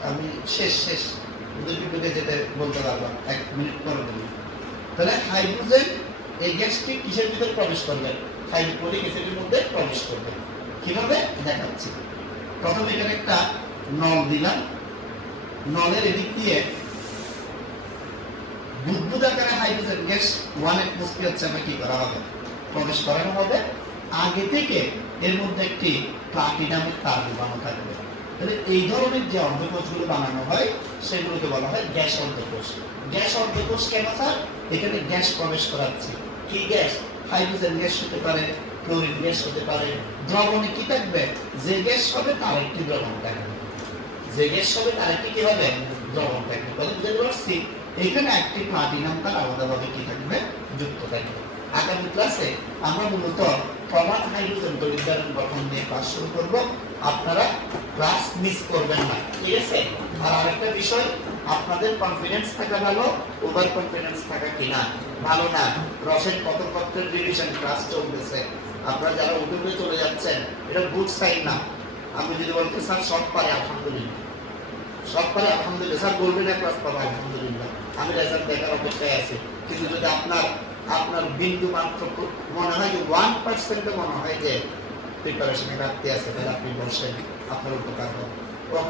আমি শেষ উদ্দীপকে যেতে বলতে পারবো 1 মিনিট পরে বলি। তাহলে হাইড্রোজেন এই গ্যাসটি কিসের ভিতরে প্রবেশ করবে? হাইড্রোক্লোরিক অ্যাসিডের মধ্যে প্রবেশ করবে। কিভাবে দেখাচ্ছি। প্রথমে এখানে একটা নল দিলাম, নলের এদিক দিয়ে বুদবুদ আকারে হাইড্রোজেন গ্যাস 1 অ্যাটমসফিয়ার চাপে কি করা হবে? প্রবেশ করানো হবে। আগে থেকে এর মধ্যে একটি প্লাটিনামের তার ডুবানো থাকবে। তাহলে এই ধরনের যে অর্ধকোষগুলো বানানো হয় সেগুলোকে বলা হয় গ্যাস অর্ধকোষ। গ্যাস অর্ধকোষ কেন স্যার? এখানে গ্যাস প্রবেশ করাচ্ছি। কি গ্যাস? হাইড্রোজেন গ্যাস হতে পারে, ক্লোরিন গ্যাস হতে পারে। দ্রবণে কি থাকবে? যে গ্যাস হবে তার একটি দ্রবণ থাকবে, যে গ্যাস হবে তার একটি কি হবে? দ্রবণ থাকবে। কথা বুঝতে পারছি? এখানে একটি প্লাটিনাম তার আলাদাভাবে কি থাকবে? যুক্ত থাকবে। আগামী ক্লাসে আমরা মূলত প্রমাণ হাইড্রোজেন তড়িৎদ্বারণ গঠন নিয়ে ক্লাস শুরু করব। আপনারা ক্লাস মিস করবেন না, ঠিক আছে? আর আরেকটা বিষয়, আপনাদের কনফিডেন্স থাকা ভালো, ওভার কনফিডেন্স থাকা কিনা ভালো না। রসের পত্রের রিভিশন ক্লাস চলতেছে, আপনারা যারা উঠে চলে যাচ্ছেন এটা গুড সাইন না। আপনি যদি বলতে স্যার সব পারে, আলহামদুলিল্লাহ, সব পারে আলহামদুলিল্লাহ, স্যার বলবেন না ক্লাস পাবো, আলহামদুলিল্লাহ, আমি রেজাল্ট দেখার অপেক্ষায় আছি। কিন্তু যদি আপনার বিন্দু মাত্র মনে হয় যে 1% মনে হয় যে প্রিপারেশনে ঘাটতি আছে, তাহলে আপনি বসেন, আপনার উপকার হবে।